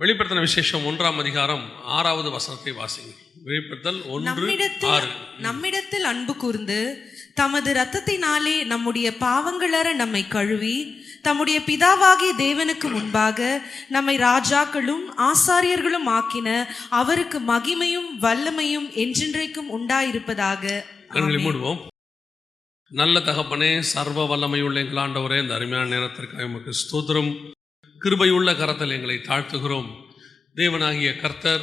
வெளிப்படுத்தின விசேஷம் 1ஆம் அதிகாரம் 6வது வசனத்தை வாசிங்க. வெளிப்படுத்தல் 1:6. நம்மிடத்தில் அன்பு கூர்ந்து தமது இரத்தத்தினாலே நம்முடைய பாவங்களற நம்மை கழுவி தம்முடைய பிதாவாகிய தேவனுக்கு முன்பாக நம்மை ராஜாக்களும் ஆசாரியர்களும் ஆக்கின அவருக்கு மகிமையும் வல்லமையும் என்றென்றைக்கும் உண்டாயிருப்பதாக. மூடுவோம். நல்ல தகப்பனே, சர்வ வல்லமையுள்ள எங்கள் ஆண்டவரே, இந்த அருமையான நேரத்திற்காக எமக்கு ஸ்தோத்திரம். கிருபையுள்ள கரத்தில் எங்களை தாழ்த்துகிறோம். தேவனாகிய கர்த்தர்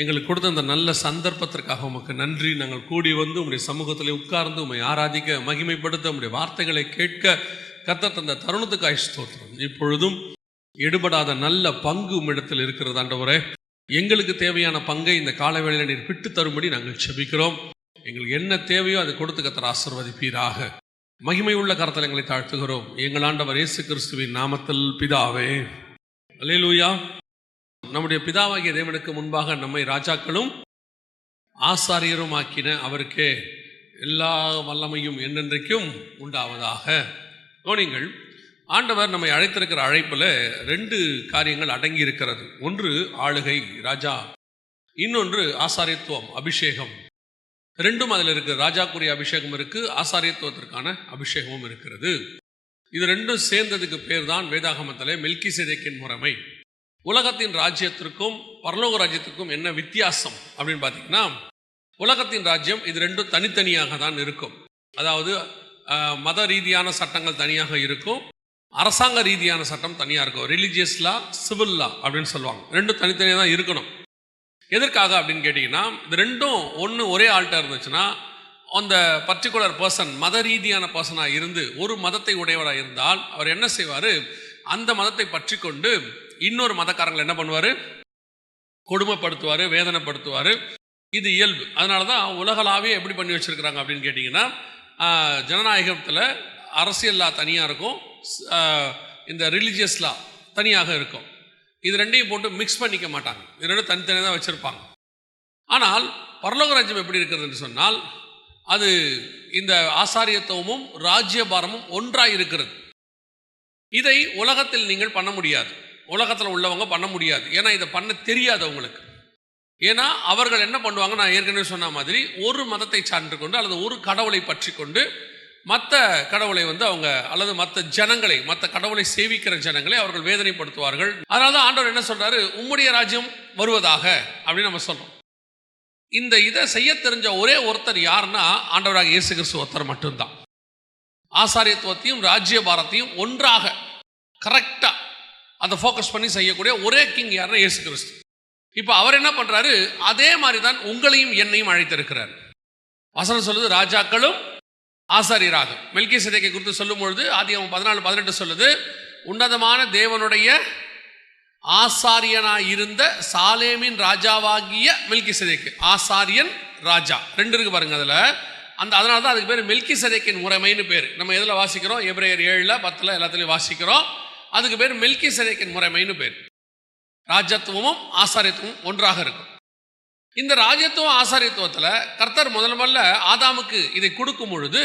எங்களுக்கு கொடுத்த அந்த நல்ல சந்தர்ப்பத்திற்காக உமக்கு நன்றி. நாங்கள் கூடி வந்து உம்முடைய சமூகத்தில் உட்கார்ந்து உம்மை ஆராதிக்க, மகிமைப்படுத்த, உம்முடைய வார்த்தைகளை கேட்க கர்த்தர் தந்த தருணத்துக்காக ஸ்தோத்திரம். இப்பொழுதும் எடுபடாத நல்ல பங்கு உம்மிடத்தில் இருக்கிறது ஆண்டவரே. எங்களுக்கு தேவையான பங்கை இந்த காலவேளையில் நீர் பிட்டு தரும்படி நாங்கள் செபிக்கிறோம். எங்களுக்கு என்ன தேவையோ அதை கொடுத்து கர்த்தர் ஆசீர்வதிப்பீராக. மகிமை உள்ள கரத்தில் எங்களை தாழ்த்துகிறோம் எங்கள் ஆண்டவர் இயேசு கிறிஸ்துவின் நாமத்தில் பிதாவே, அல்லேலூயா. நம்முடைய பிதாவாகிய தேவனுக்கு முன்பாக நம்மை ராஜாக்களும் ஆசாரியரும் ஆக்கின அவருக்கே எல்லா வல்லமையும் என்றென்றைக்கும் உண்டாவதாக. கவனிங்கள், ஆண்டவர் நம்மை அழைத்திருக்கிற அழைப்பில் 2 காரியங்கள் அடங்கி இருக்கிறது. ஒன்று ஆளுகை, ராஜா. இன்னொன்று ஆசாரியத்துவம், அபிஷேகம். ரெண்டும் அதில் இருக்குது. ராஜாக்குரிய அபிஷேகம் இருக்குது, ஆசாரியத்துவத்திற்கான அபிஷேகமும் இருக்கிறது. இது ரெண்டும் சேர்ந்ததுக்கு பேர் தான் வேதாகமத்தில் மெல்கிசேதேக்கின் முறைமை. உலகத்தின் ராஜ்யத்திற்கும் பரலோக ராஜ்யத்திற்கும் என்ன வித்தியாசம் அப்படின்னு பார்த்தீங்கன்னா, உலகத்தின் ராஜ்யம் இது ரெண்டும் தனித்தனியாக தான் இருக்கும். அதாவது மத ரீதியான சட்டங்கள் தனியாக இருக்கும், அரசாங்க ரீதியான சட்டம் தனியாக இருக்கும். ரிலீஜியஸ் லா, சிவில் லா அப்படின்னு சொல்லுவாங்க. ரெண்டும் தனித்தனியாக தான் இருக்கணும். எதற்காக அப்படின்னு கேட்டிங்கன்னா, இது ரெண்டும் ஒரே ஆள்கிட்ட இருந்துச்சுன்னா அந்த பர்டிகுலர் பர்சன் மத ரீதியான பர்சனாக இருந்து ஒரு மதத்தை உடையவராக இருந்தால் அவர் என்ன செய்வார், அந்த மதத்தை பற்றி கொண்டு இன்னொரு மதக்காரங்களை என்ன பண்ணுவார், கொடுமைப்படுத்துவார், வேதனைப்படுத்துவார். இது இயல்பு. அதனால தான் உலகளாவே எப்படி பண்ணி வச்சுருக்கிறாங்க அப்படின்னு கேட்டிங்கன்னா, ஜனநாயகத்தில் அரசியல் லா தனியாக இருக்கும், இந்த ரிலீஜியஸ் லா தனியாக இருக்கும். இது ரெண்டையும் போட்டு மிக்ஸ் பண்ணிக்க மாட்டாங்க. இது ரெண்டும் தனித்தனியாக தான் வச்சுருப்பாங்க. ஆனால் பரலோக ராஜ்யம் எப்படி இருக்கிறது என்று சொன்னால், அது இந்த ஆசாரியத்துவமும் ராஜ்யபாரமும் ஒன்றாக இருக்கிறது. இதை உலகத்தில் நீங்கள் பண்ண முடியாது, உலகத்தில் உள்ளவங்க பண்ண முடியாது. ஏன்னா இதை பண்ண தெரியாது அவங்களுக்கு. ஏன்னா அவர்கள் என்ன பண்ணுவாங்க, நான் ஏற்கனவே சொன்ன மாதிரி ஒரு மதத்தை சார்ந்து கொண்டு அல்லது ஒரு கடவுளை பற்றி கொண்டு மற்ற கடவுளை அவங்க அல்லது மற்ற ஜனங்களை, மற்ற கடவுளை சேவிக்கிற ஜனங்களை அவர்கள் வேதனைப்படுத்துவார்கள். அதனால தான் ஆண்டவர் என்ன சொல்றாரு, உம்முடைய ராஜ்யம் வருவதாக அப்படின்னு நம்ம சொல்றோம். இந்த இதை செய்ய தெரிஞ்ச ஒரே ஒருத்தர் யாருன்னா ஆண்டவராக இயேசு கிறிஸ்து ஒருத்தர் மட்டும்தான். ஆசாரியத்துவத்தையும் ராஜ்யபாரத்தையும் ஒன்றாக கரெக்டா அதை ஃபோக்கஸ் பண்ணி செய்யக்கூடிய ஒரே கிங் யாருன்னா இயேசு கிறிஸ்து. இப்போ அவர் என்ன பண்றாரு, அதே மாதிரி தான் உங்களையும் என்னையும் அழைத்திருக்கிறார். வசனம் சொல்லுது, ராஜாக்களும் ஆசாரியராக. மெல்கிசேதேக்கை குறித்து சொல்லும் பொழுது ஆதியாகமம் 14:18 சொல்லுது, உன்னதமான தேவனுடைய ஆசாரியனாய் இருந்த சாலேமின் ராஜாவாகிய மெல்கிசேதேக்கு. ஆசாரியன், ராஜா 2 இருக்கு பாருங்க அதுல. அதனால தான் அதுக்கு பேர் மெல்கிசேதேக்கின் முறைமைன்னு பேர். நம்ம எதில் வாசிக்கிறோம், எபிரேயர் 7, 10 எல்லாத்துலையும் வாசிக்கிறோம். அதுக்கு பேர் மெல்கிசேதேக்கின் முறைமைன்னு பேர். ராஜ்யத்துவமும் ஆசாரியத்துவமும் ஒன்றாக இருக்கும். இந்த ராஜ்யத்துவம் ஆசாரியத்துவத்தில் கர்த்தர் முதல்ல ஆதாமுக்கு இதை கொடுக்கும் பொழுது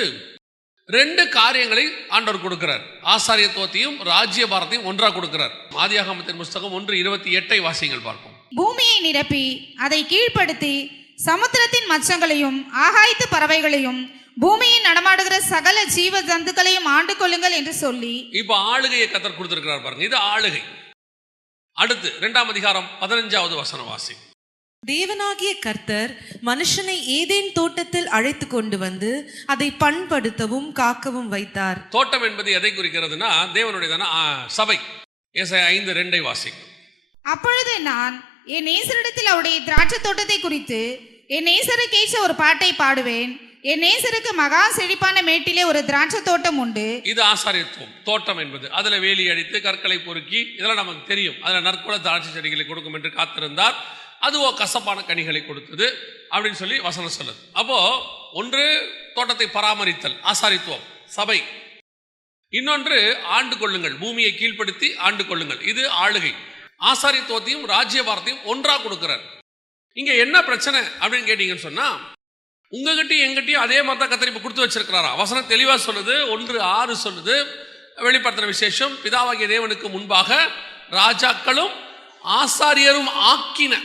2 காரியங்களை ஆண்டவர் கொடுக்கிறார். ஆசாரியத்துவத்தையும் ராஜ்யபாரத்தையும் ஒன்றாக கொடுக்கிறார். ஆதியாகமத்தின் புஸ்தகம் 1:28 வாசிங்கள் பார்ப்போம். பூமியை நிரப்பி அதை கீழ்ப்படுத்தி சமுத்திரத்தின் மச்சங்களையும் ஆகாயத்து பறவைகளையும் பூமியில் நடமாடுகிற சகல ஜீவ ஜந்துக்களையும் ஆண்டு கொள்ளுங்கள் என்று சொல்லி, இப்ப ஆளுகையை கர்த்தர் கொடுத்திருக்கிறார் பாருங்க. இது ஆளுகை. அடுத்து 2ஆம் அதிகாரம் 15வது வசனம் வாசி. தேவனாகிய கர்த்தர் மனுஷனை ஏதேன் தோட்டத்தில் அழைத்து கொண்டு வந்து அதை பண்படுத்தவும் காக்கவும் வைத்தார். தோட்டம் என்பது எதை குறிக்கிறதுனா தேவனுடைய சபை. ஏசாயா 5:2 வாசி. அப்பொழுது நான் என் நேசரிடத்தில் அவருடைய திராட்சை தோட்டத்தை குறித்து என் நேசருக்கு ஏற்ற ஒரு பாட்டை பாடுவேன். என் நேசருக்கு மகா செழிப்பான மேட்டிலே ஒரு திராட்சை தோட்டம் உண்டு. இது ஆசாரியத்துவம். தோட்டம் என்பது அதுல வேலி அடித்து கற்களை பொறுக்கி இதெல்லாம் நமக்கு தெரியும். அதுல நற்குல திராட்சை செடிகளை கொடுக்கும் என்று காத்திருந்தார். அதுவோ கசப்பான கனிகளை கொடுத்தது அப்படின்னு சொல்லி வசனம் சொல்லுது. அப்போ ஒன்று தோட்டத்தை பராமரித்தல், ஆசாரித்துவம், சபை. இன்னொன்று ஆண்டு கொள்ளுங்கள், பூமியை கீழ்ப்படுத்தி ஆண்டு கொள்ளுங்கள், இது ஆளுகை. ஆசாரித்துவத்தையும் ராஜ்யபாரத்தையும் ஒன்றாக கொடுக்கிறார். இங்க என்ன பிரச்சனை அப்படின்னு கேட்டீங்கன்னு சொன்னா, உங்ககிட்டயும் எங்கிட்டையும் அதே மாதிரி தான் கர்த்தர் இப்ப கொடுத்து வச்சிருக்கிறாரா. வசனம் தெளிவா சொல்லுது. 1:6 சொல்லுது, வெளிப்படுத்தின விசேஷம், பிதாவாகிய தேவனுக்கு முன்பாக ராஜாக்களும் ஆசாரியரும் ஆக்கின.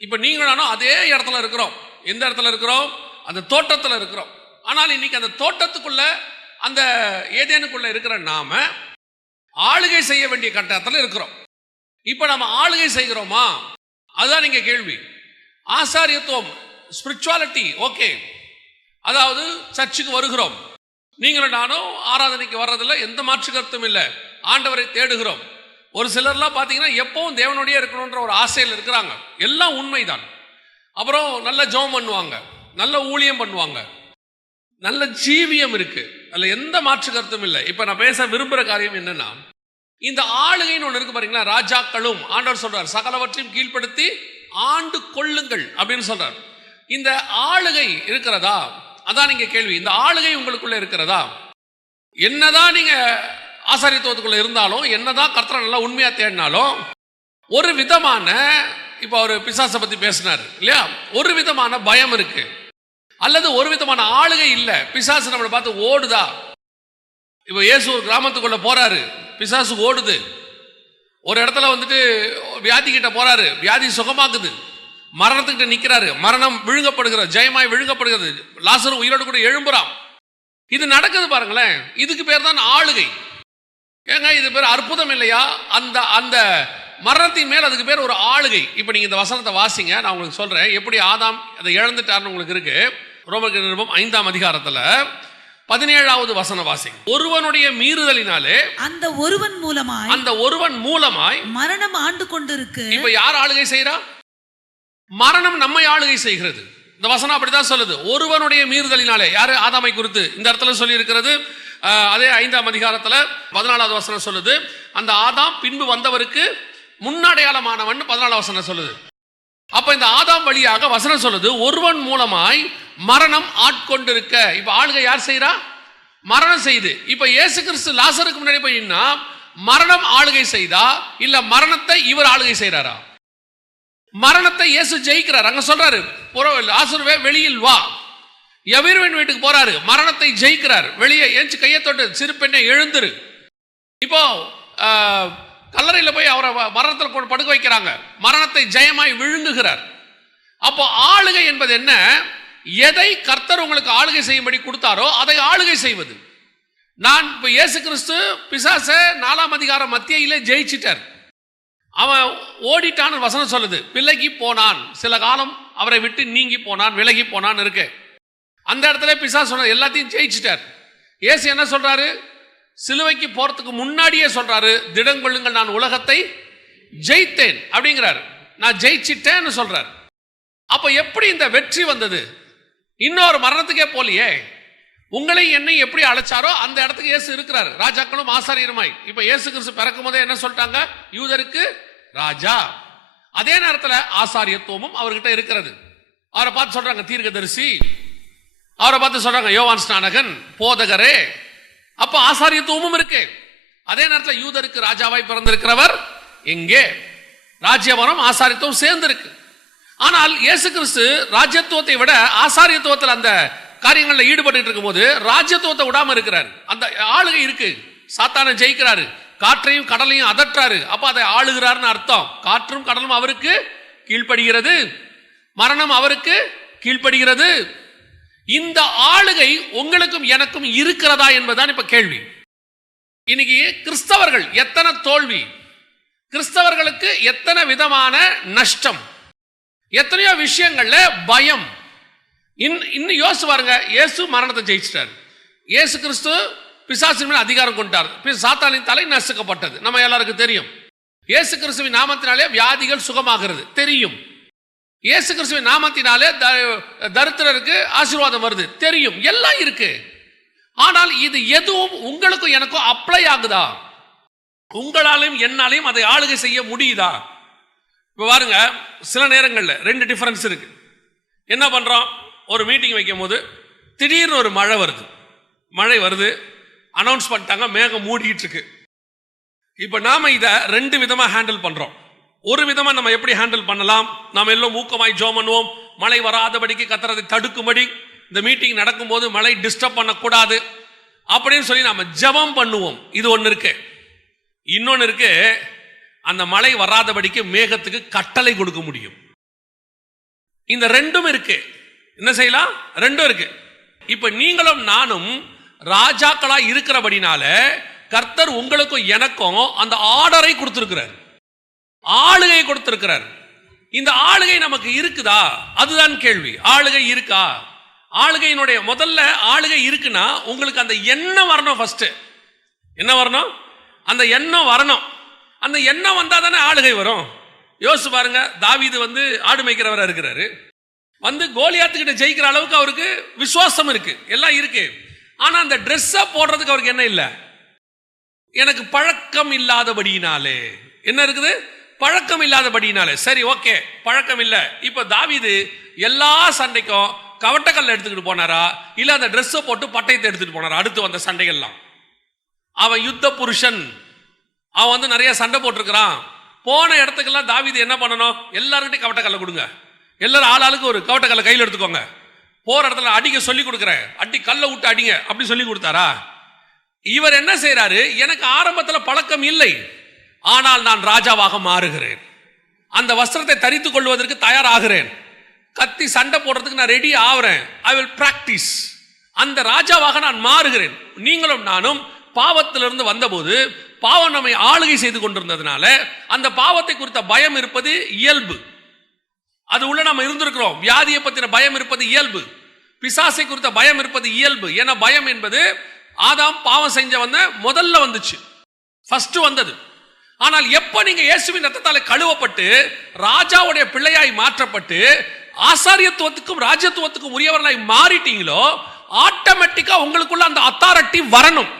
இப்ப நீங்களும் அதே இடத்துல இருக்கிறோம். எந்த இடத்துல இருக்கிறோம்? அந்த தோட்டத்தில் இருக்கிறோம். ஆனால் இன்னைக்கு அந்த தோட்டத்துக்குள்ள, அந்த ஏதேனுக்குள்ள இருக்கிற நாம ஆளுகை செய்ய வேண்டிய கட்டத்தில் இருக்கிறோம். இப்ப நம்ம ஆளுகை செய்கிறோமா? அதுதான் நீங்க கேள்வி. ஆசாரியத்துவம், ஸ்பிரிச்சுவாலிட்டி, ஓகே. அதாவது சர்ச்சுக்கு வருகிறோம், நீங்களும் நானும் ஆராதனைக்கு வர்றதில்ல, எந்த மாற்று கருத்தும் இல்லை. ஆண்டவரை தேடுகிறோம். ஒரு சிலர்லாம் பார்த்தீங்கன்னா எப்பவும் தேவனுடைய இருக்கணுன்ற ஒரு ஆசையில் இருக்கிறாங்க. எல்லாம் உண்மைதான். அப்புறம் நல்ல ஜெபம் பண்ணுவாங்க, நல்ல ஊழியம் பண்ணுவாங்க, நல்ல ஜீவியம் இருக்கு, அதுல எந்த மாற்று கருத்தும் இல்லை. இப்ப நான் பேச விரும்புகிற காரியம் என்னன்னா, இந்த ஆளுகைன்னு ஒன்று இருக்கு பாருங்களா. ராஜாக்களும், ஆண்டவர் சொல்றார், சகலவற்றையும் கீழ்ப்படுத்தி ஆண்டு கொள்ளுங்கள் அப்படின்னு சொல்றார். இந்த ஆளுகை இருக்கிறதா? அதான் நீங்க கேள்வி. இந்த ஆளுகை உங்களுக்குள்ள இருக்கிறதா? என்னதான் நீங்க ஆசாரியத்துவத்துக்குள்ள இருந்தாலும், என்னதான் கர்த்தரை நல்லா உண்மையா தேடினாலும், ஒரு விதமான, இப்ப அவர் பிசாசை பத்தி பேசினார் இல்லையா, ஒரு விதமான பயம் இருக்கு, அல்லது ஒரு விதமான ஆளுகை இல்லை. பிசாசு நம்மளை பார்த்து ஓடுதா? இப்ப இயேசு ஒரு கிராமத்துக்குள்ள போறாரு, பிசாசு ஓடுது. ஒரு இடத்துல வந்துட்டு வியாதி கிட்ட போறாரு, வியாதி சுகமாக்குது. மரணத்துக்கிட்ட நிக்கிறாரு, மரணம் விழுங்கப்படுகிறது, ஜெயமாய் விழுங்கப்படுகிறது. லாசரு உயிரோடு கூட எழும்புறான். இது நடக்குது பாருங்களேன். இதுக்கு பேர் தான் ஆளுகை. ஏங்க, இது பேர் அற்புதம் இல்லையா? அந்த அந்த மரணத்தின் மேல் அதுக்கு பேர் ஒரு ஆளுகை. இப்ப நீங்க இந்த வசனத்தை வாசிங்க, நான் உங்களுக்கு சொல்றேன் எப்படி ஆதாம் அதை இழந்துட்டார்னு உங்களுக்கு இருக்கு. ரோமர் நிருபம் 5ஆம் அதிகாரத்துல 17வது வசனம் வாசிங்க. ஒருவனுடைய மீறுதலினாலே, அந்த ஒருவன் மூலமாய் மரணம் ஆண்டு கொண்டிருக்கு. இப்ப யார் ஆளுகை செய்யறா? மரணம் நம்மை ஆளுகை செய்கிறது. இந்த வசனம் அப்படிதான் சொல்லுது. ஒருவனுடைய மீறுதலினாலே, யாரு? ஆதாமை குறித்து இந்த இடத்துல சொல்லி இருக்கிறது. அதே 5ஆம் அதிகாரத்துல 14வது வசனம் சொல்லுது, அந்த ஆதாம் பின்பு வந்தவருக்கு முன்னடையாளமானவன் 14வது வசனம் சொல்லுது. அப்ப இந்த ஆதாம் வழியாக வசனம் சொல்லுது, ஒருவன் மூலமாய் மரணம் ஆட்கொண்டிருக்க. இப்ப ஆளுகை யார் செய்யறா? மரணம் செய்து. இப்ப இயேசு கிறிஸ்து லாசருக்கு முன்னாடி போயின்னா மரணம் ஆளுகை செய்தா, இல்ல மரணத்தை இவர் ஆளுகை செய்யறாரா? மரணத்தை இயேசு ஜெயிக்கிறார். அங்க சொல்றாரு, லாசருவே வெளியில் வா. எவரின் வீட்டுக்கு போறாரு, மரணத்தை ஜெயிக்கிறார். வெளியே ஏஞ்சி கையை தொட்டு, சிறு பெண்ணை எழுந்துரு. இப்போ கல்லறையில போய் அவரை மரணத்தில் படுக்க வைக்கிறாங்க, மரணத்தை ஜெயமாய் விழுங்குகிறார். அப்போ ஆளுகை என்பது என்ன? எதை கர்த்தர் உங்களுக்கு ஆளுகை செய்யும்படி கொடுத்தாரோ அதை ஆளுகை செய்வது. நான் இப்ப இயேசு கிறிஸ்து பிசாச 4ஆம் அதிகாரம் மத்தியிலே ஜெயிச்சிட்டார். அவன் ஓடிட்டான்னு வசனம் சொல்லுது. விலகி போனான், சில காலம் அவரை விட்டு நீங்கி போனான், விலகி போனான் இருக்கு. அந்த இடத்துல பிசாசு சொன்ன எல்லாத்தையும் ஜெயிச்சிட்டார். இயேசு என்ன சொல்றாரு? சிலுவைக்கு போறதுக்கு முன்னாடியே சொல்றாரு, திடங்கொள்ளுங்கள், நான் உலகத்தை ஜெயித்தேன் அப்படிங்கிறார். நான் ஜெயிச்சிட்டேன்னு சொல்றார். அப்ப எப்படி இந்த வெற்றி வந்தது? இன்னொரு மரணத்துக்கே போலியே. உங்களை என்னை எப்படி அழைச்சாரோ அந்த இடத்துக்கு இயேசு இருக்கிறார், ராஜாக்களும் ஆசாரியருமாய். இப்ப இயேசு கிறிஸ்து பிறக்கும் போதே என்ன சொல்லிட்டாங்க? யூதருக்கு ராஜா. அதே நேரத்தில் ஆசாரியத்துவமும் அவர்கிட்ட இருக்கிறது. அவரை பார்த்து சொல்றாங்க தீர்க்கதரிசி, அவரை பார்த்து சொல்றாங்க யோவான் ஸ்நானகன், போதகரே. அப்ப ஆசாரியத்துவமும் இருக்கு. அதே நேரத்தில் யூதருக்கு ராஜாவாய் பிறந்திருக்கிறவர் எங்கே? ராஜ்யவரம் ஆசாரியத்துவம் சேர்ந்து இருக்கு. ஆனால் இயேசு கிறிஸ்து ராஜ்யத்துவத்தை விட ஆசாரியத்துவத்தில் அந்த காரியங்களில் ஈடுபட்டு இருக்கும் போது ராஜ்யத்துவத்தை விடாம இருக்கிறார். அந்த ஆளுகை இருக்கு. சாத்தானை ஜெயிக்கிறாரு, காற்றையும் கடலையும் அதற்றாரு. அப்ப அதை ஆளுகிறார்னு அர்த்தம். காற்றும் கடலும் அவருக்கு கீழ்ப்படுகிறது, மரணம் அவருக்கு கீழ்ப்படுகிறது. இந்த ஆளுகை உங்களுக்கும் எனக்கும் இருக்கிறதா என்பதுதான் இப்ப கேள்வி. இன்னைக்கு கிறிஸ்தவர்கள் எத்தனை தோல்வி, கிறிஸ்தவர்களுக்கு எத்தனை விதமான நஷ்டம், எத்தனையோ விஷயங்கள்ல பயம். இன்னும் யோசிச்சு பாருங்க. இயேசு மரணத்தை ஜெயிச்சிட்டார். இயேசு கிறிஸ்து பிசாசின் மேல் அதிகாரம் கொண்டார். சாத்தானின் தலை நசுக்கப்பட்டது, நம்ம எல்லாருக்கும் தெரியும். இயேசு கிறிஸ்துவின் நாமத்தினாலே வியாதிகள் சுகமாகிறது தெரியும். இயேசு கிறிஸ்துவின் நாமத்தினாலே தரித்திரருக்கு ஆசீர்வாதம் வருது தெரியும். எல்லாம் இருக்கு. ஆனால் இது எதுவும் உங்களுக்கும் எனக்கும் அப்ளை ஆகுதா? உங்களாலையும் என்னாலையும் அதை ஆளுகை செய்ய முடியுதா? இப்ப பாருங்க, சில நேரங்கள்ல ரெண்டு டிஃபரன்ஸ் இருக்கு. என்ன பண்றோம்? ஒரு மீட்டிங் வைக்கும் போது திடீர்னு ஒரு மழை வருது, அனௌன்ஸ் பண்ணிட்டாங்க, மேகம் மூடிட்டு இருக்கு. இப்ப நாம இத ரெண்டு விதமா ஹேண்டில் பண்றோம். ஒரு விதமா நம்ம எப்படி ஹேண்டில் பண்ணலாம்? நாம எல்லாம் ஊக்கமாய் ஜெபம் பண்ணுவோம், மழை வராதபடிக்கு கர்த்தரை தடுக்கும்படி, இந்த மீட்டிங் நடக்கும் போது மழை டிஸ்டர்ப் பண்ணக்கூடாது அப்படின்னு சொல்லி நாம ஜெபம் பண்ணுவோம். இது ஒண்ணு இருக்கு. இன்னொன்னு இருக்கு, அந்த மழை வராதபடிக்கு மேகத்துக்கு கட்டளை கொடுக்க முடியும். இந்த ரெண்டும் இருக்கு. என்ன செய்யலாம்? ரெண்டும் இருக்கு. இப்ப நீங்களும் நானும் ராஜாக்களா இருக்கிறபடினால கர்த்தர் உங்களுக்கும் எனக்கும் அந்த ஆர்டரை கொடுத்திருக்கிறார், ஆளுகை கொடுத்திருக்கிறார். இந்த ஆளுகை நமக்கு இருக்குதா? அதுதான் கேள்வி. ஆளுகை இருக்கா? ஆளுகையினுடைய முதல்ல ஆளுகை இருக்குன்னா உங்களுக்கு அந்த எண்ணம் வரணும். ஃபர்ஸ்ட் என்ன வரணும்? அந்த எண்ணம் வரணும். அந்த எண்ணம் வந்தா தானே ஆளுகை வரும். யோசிச்சு பாருங்க, தாவீது ஆடு மேய்க்கிறவரா இருக்கிறாரு, கோலியாத்துக்கிட்ட ஜெயிக்கிற அளவுக்கு அவருக்கு விசுவாசம் இருக்கு, எல்லாம் இருக்கு. ஆனா அந்த ட்ரெஸ்ஸை போடுறதுக்கு அவருக்கு என்ன இல்லை? எனக்கு பழக்கம் இல்லாதபடியினாலே. என்ன இருக்குது? பழக்கம் இல்லாதபடியினாலே. சரி, ஓகே, பழக்கம் இல்லை. இப்ப தாவீது எல்லா சண்டைக்கும் கவட்டக்கல்ல எடுத்துக்கிட்டு போனாரா, இல்ல அந்த ட்ரெஸ்ஸை போட்டு பட்டயத்தை எடுத்துட்டு போனாரா? அடுத்து வந்த சண்டைகள்லாம் அவன் யுத்த புருஷன், அவன் நிறைய சண்டை போட்டிருக்கிறான். போன இடத்துக்கெல்லாம் தாவீது என்ன பண்ணணும்? எல்லாருக்கிட்டையும் கவட்டக்கல்ல கொடுங்க, எல்லாரும் ஆளாளுக்கு ஒரு கவட்டக்கல்ல கையில் எடுத்துக்கோங்க, போற இடத்துல அடிக்க சொல்லி கொடுக்குறேன், அடி கல்ல விட்டு அடிங்க அப்படி சொல்லி கொடுத்தாரா? இவர் என்ன செய்யறாரு? எனக்கு ஆரம்பத்தில் பழக்கம் இல்லை, ஆனால் நான் ராஜாவாக மாறுகிறேன், அந்த வஸ்திரத்தை தரித்துக் கொள்வதற்கு தயாராகிறேன், கத்தி சண்டை போடுறதுக்கு நான் ரெடி ஆகிறேன், ஐ வில் பிராக்டிஸ், அந்த ராஜாவாக நான் மாறுகிறேன். நீங்களும் நானும் பாவத்திலிருந்து வந்தபோது பாவம் நம்மை ஆளுகை செய்து கொண்டிருந்ததுனால அந்த பாவத்தை குறித்த பயம் இருப்பது இயல்பு. அது உள்ள நம்ம இருந்திருக்கிறோம். வியாதியை பற்றின பயம் இருப்பது இயல்பு, பிசாசை குறித்த பயம் இருப்பது இயல்பு. ஏன்னா பயம் என்பது ஆதாம் பாவம் செஞ்ச முதல்ல வந்துச்சு, ஃபர்ஸ்ட் வந்தது. ஆனால் எப்ப நீங்க இயேசுவின் ரத்தத்தால் கழுவப்பட்டு ராஜாவுடைய பிள்ளையாய் மாற்றப்பட்டு ஆசாரியத்துவத்துக்கும் ராஜ்யத்துவத்துக்கும் உரியவர்களாய் மாறிட்டீங்களோ, ஆட்டோமேட்டிக்கா உங்களுக்குள்ள அந்த அத்தாரிட்டி வரணும்,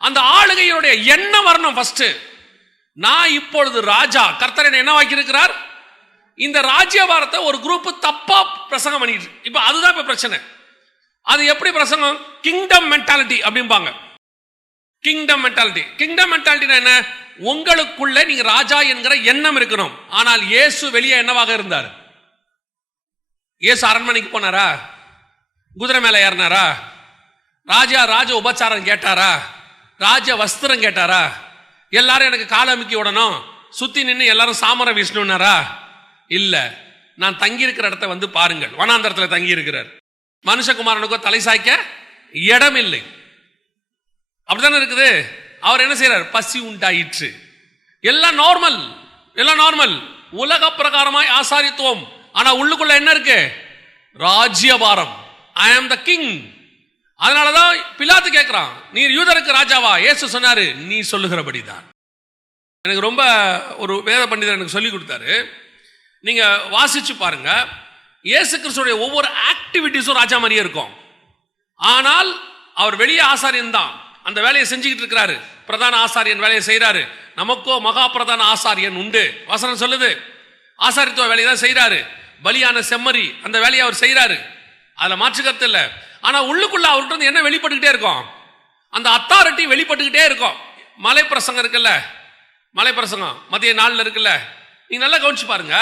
அந்த ஆளுகையுடைய எண்ணம் வரணும். ஃபர்ஸ்ட் நான் இப்பொழுது ராஜா, கர்த்தர் என்ன என்னவாக்கி இருக்கிறார்? இந்த ராஜ்யபாரத்தை ஒரு குரூப் தப்பா பிரசங்கம் பண்ணிட்டு, இப்ப அதுதான் இப்ப பிரச்சனை. அது எப்படி பிரசங்கம்? கிங்டம் மென்டாலிட்டி அப்படிம்பாங்க. Kingdom mentality. கிங்டம் மென்டாலிட்டி என்ன? உங்களுக்குள்ள நீங்க ராஜா என்கிற எண்ணம் இருக்கணும். ஆனால் இயேசு வெளியே என்னவாக இருந்தார்? இயேசு அரண்மனைக்கு போனாரா? குதிரை மேல ஏறினாரா? ராஜ உபச்சாரம் கேட்டாரா? ராஜ வஸ்திரம் கேட்டாரா? எல்லாரும் எனக்கு காலமிக்கி விடணும், சுத்தி நின்று எல்லாரும் சாமரம் வீசணும்னாரா? இல்ல. நான் தங்கி இருக்கிற இடத்தை பாருங்கள், வனாந்தரத்தில் தங்கி இருக்கிறார். மனுஷகுமாரனுக்கோ தலை சாய்க்க இடம் இல்லை, அப்படித்தானே இருக்குது. அவர் என்ன செய்யறார்? பசி உண்டாயிற்று. எல்லாம் நார்மல், எல்லாம் நார்மல், உலக பிரகாரமாய் ஆசாரித்துவம். ஆனா உள்ளுக்குள்ள என்ன இருக்கு? ராஜ்யபாரம். ஐ ஆம் த கிங். அதனாலதான் பிலாத்து கேட்கிறான், நீர் யூதருக்கு ராஜாவா? இயேசு சொன்னாரு, நீ சொல்லுகிறபடிதான். எனக்கு ரொம்ப ஒரு வேத பண்டிதர் எனக்கு சொல்லி கொடுத்தாரு. நீங்க வாசிச்சு பாருங்க, இயேசு கிறிஸ்துடைய ஒவ்வொரு ஆக்டிவிட்டிஸும் ராஜா மாதிரியே இருக்கும். ஆனால் அவர் வெளியே ஆசாரியன் தான், அந்த வேலையை செஞ்சுக்கிட்டு இருக்கிறாரு. பிரதான ஆசாரியன் வேலையை செய்யறாரு. நமக்கோ மகா பிரதான ஆசாரியன் உண்டு. வசனம் சொல்லுது, ஆசாரித்துவ வேலையை தான் செய்யறாரு. பலியான செம்மறி அந்த வேலையை அவர் செய்யறாரு, அதுல மாற்றுக்கருத்து இல்லை. ஆனா உள்ளுக்குள்ள அவர்கிட்ட என்ன வெளிப்பட்டுக்கிட்டே இருக்கும்? அந்த அத்தாரிட்டி வெளிப்பட்டுக்கிட்டே இருக்கும். மலை பிரசங்கம் இருக்குல்ல, மலை பிரசங்கம் மத்திய நாள்ல இருக்குல்ல, நீங்க நல்லா கவனிச்சு பாருங்க.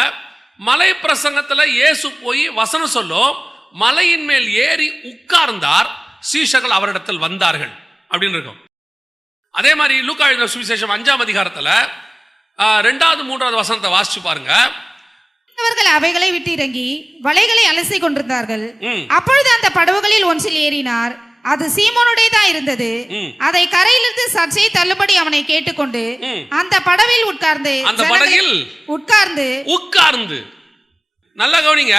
மலை பிரசங்கத்துல இயேசு போய் வசனம் சொல்லும், மலையின் மேல் ஏறி உட்கார்ந்தார், சீஷர்கள் அவரிடத்தில் வந்தார்கள் அப்படின்னு இருக்கும். அதே மாதிரி லூக்கா எழுதின சுவிசேஷம் 5ஆம் அதிகாரத்துல 2வது 3வது வசனத்தை வாசிச்சு பாருங்க. அவர்கள் அவைகளை விட்டு இறங்கி வலைகளை அலசி கொண்டிருந்தார்கள். அப்பொழுது அந்த படவுகளில் ஒன்றில் ஏறினார், அது சீமோனுடையதா இருந்தது. அதை கரையிலிருந்து சற்றே தள்ளுபடி அவனை கேட்டுக்கொண்டு அந்த படவில் உட்கார்ந்து, அந்த படகில் உட்கார்ந்து நல்லா கவனிங்க.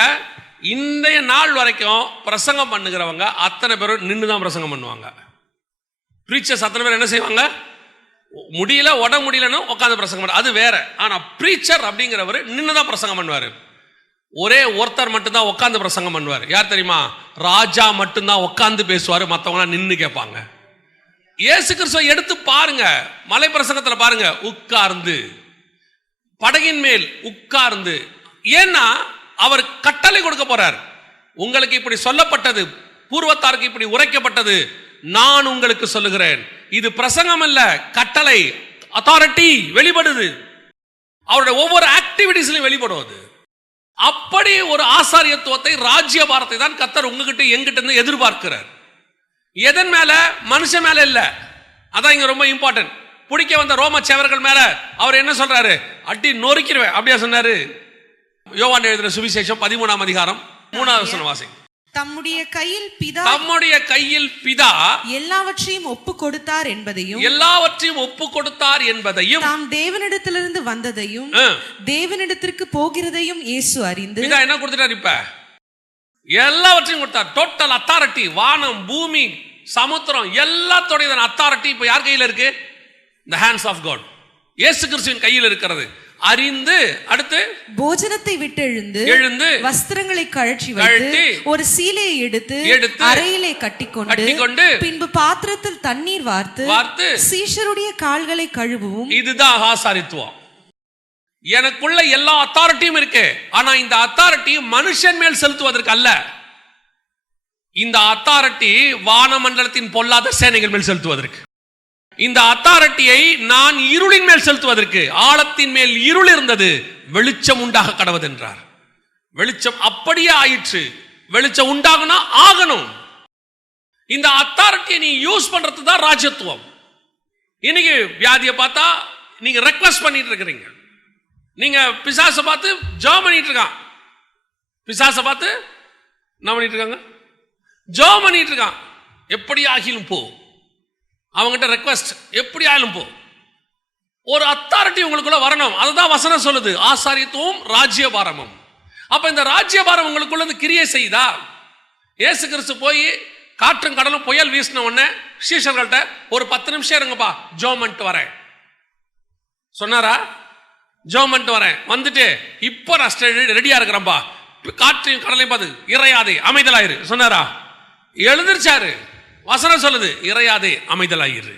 இன்றைய நாள் வரைக்கும் பிரசங்கம் பண்ணுகிறவங்க அத்தனை பேரும் நின்றுதான் பிரசங்கம் பண்ணுவாங்க. பிரீச்சர்ஸ் அத்தனை பேர் என்ன செய்வாங்க? முடியல, உடம்பு முடியலன்னு உட்காந்து பிரசங்கம் பண்ண, அது வேற. ஆனா பிரீச்சர் அப்படிங்கிறவர் நின்றுதான் பிரசங்கம் பண்ணுவாரு. ஒரே ஒருத்தர் மட்டும்தான் உட்காந்து பிரசங்கம் பண்ணுவார். யார் தெரியுமா? ராஜா மட்டும்தான் உட்காந்து பேசுவாரு, மற்றவங்க நின்று கேட்பாங்க. இயேசு கிறிஸ்துவை எடுத்து பாருங்க, மலை பிரசங்கத்துல பாருங்க, உட்கார்ந்து, படகின் மேல் உட்கார்ந்து. ஏன்னா அவர் கட்டளை கொடுக்க போறார். உங்களுக்கு இப்படி சொல்லப்பட்டது, பூர்வத்தாருக்கு இப்படி உரைக்கப்பட்டது, நான் உங்களுக்கு சொல்லுகிறேன். இது பிரசங்கம் அல்ல, கட்டளை, அத்தாரிட்டி வெளிப்படுது. அவருடைய ஒவ்வொரு ஆக்டிவிட்டிஸ்லையும் வெளிப்படுவது. அப்படி ஒரு ஆசாரியத்துவத்தை, ராஜ்யபாரத்தை தான் கர்த்தர் உங்ககிட்ட எங்கிட்ட இருந்து எதிர்பார்க்கிறார். எதன் மேல? மனுஷன் மேல இல்ல. அதான் இங்க ரொம்ப இம்பார்ட்டன்ட். பிடிக்க வந்த ரோம சேவர்கள் மேல அவர் என்ன சொல்றாரு? அடி நொறுக்கிடுவேன் அப்படியா சொன்னாரு? யோவான் எழுதின சுவிசேஷம் 13ஆம் அதிகாரம் 3வது வசனம் வாசிங்க. தம்முடைய கையில் பிதா எல்லாவற்றையும் ஒப்பு கொடுத்தார் என்பதையும் தாம் தேவனிடத்திலிருந்து வந்ததையும் தேவனிடத்திற்கு போகிறதையும் இயேசு அறிந்து பிதா என்ன கொடுத்துட்டார்? இப்ப எல்லாவற்றையும் கொடுத்தார். டோட்டல் அத்தாரிட்டி, வானம் பூமி சமுத்திரம் எல்லாத்தோட அத்தாரிட்டி இப்ப யார் கையில இருக்கு? the hands of God, இயேசு கிறிஸ்துவின் கையில் இருக்கிறது. அறிந்து அடுத்து போஜனத்தை விட்டு எழுந்து வஸ்திரங்களை கழற்றி ஒரு சீலையை எடுத்து அறையிலே கட்டிக்கொண்டு பின்பு பாத்திரத்தில் தண்ணீர் வார்த்து சீஷருடைய கால்களை கழுவும். இதுதான் ஆசாரித்துவம். எனக்குள்ள எல்லா அத்தாரிட்டியும் இருக்கு. ஆனா இந்த அத்தாரிட்டி மனுஷன் மேல் செலுத்துவதற்கு அல்ல. இந்த அத்தாரிட்டி வானமண்டலத்தின் பொல்லாத சேனைகள் மேல் செலுத்துவதற்கு. இந்த அத்தாரிட்டியை நான் இருளின் மேல் செலுத்துவதற்கு. ஆழத்தின் மேல் இருள் இருந்தது, வெளிச்சம் உண்டாக கடவது என்றார். வெளிச்சம் அப்படியே ஆயிற்று. வெளிச்சம் உண்டாகனா ஆகணும். இந்த அத்தாரிட்டியை நீ யூஸ் பண்றது தான் ராஜ்யத்துவம். இன்னைக்கு வியாதியை பார்த்தா நீங்க ரெக்வெஸ்ட் பண்ணிட்டு இருக்கிறீங்க. நீங்க பிசாசை பார்த்து ஜெபம் பண்ணிட்டு இருக்கான். பிசாசை பார்த்து என்ன பண்ணிட்டு இருக்காங்க? ஜெபம் பண்ணிட்டு இருக்கான். எப்படி ஆகிலும் போ. அவங்ககிட்ட ரெக்வெஸ்ட், எப்படி ஆயிலும் போ. ஒரு அத்தாரிட்டி உங்களுக்குள்ள வரணும். அதுதான் வசனம் சொல்லுது, ஆசாரியத்துவம் ராஜ்யபாரமும். அப்ப இந்த ராஜ்யபாரம் உங்களுக்குள்ள கிரியை செய்தா? இயேசு கிறிஸ்து போய் காற்றும் கடலும் புயல் வீசின உடனே சீஷர்கள்ட்ட ஒரு 10 நிமிஷம் இருங்கப்பா, ஜெபம் பண்ணிட்டு வரேன் சொன்னாரா? ஜெபம் பண்ணிட்டு வரேன், வந்துட்டு இப்ப நான் ரெடியா இருக்கிறேன்பா, காற்றையும் கடலையும் பார்த்து இறையாதே அமைதலாயிரு சொன்னாரா? எழுந்திருச்சாரு. வசனம் சொல்லுது, இறையாதே அமைதலாயிரு.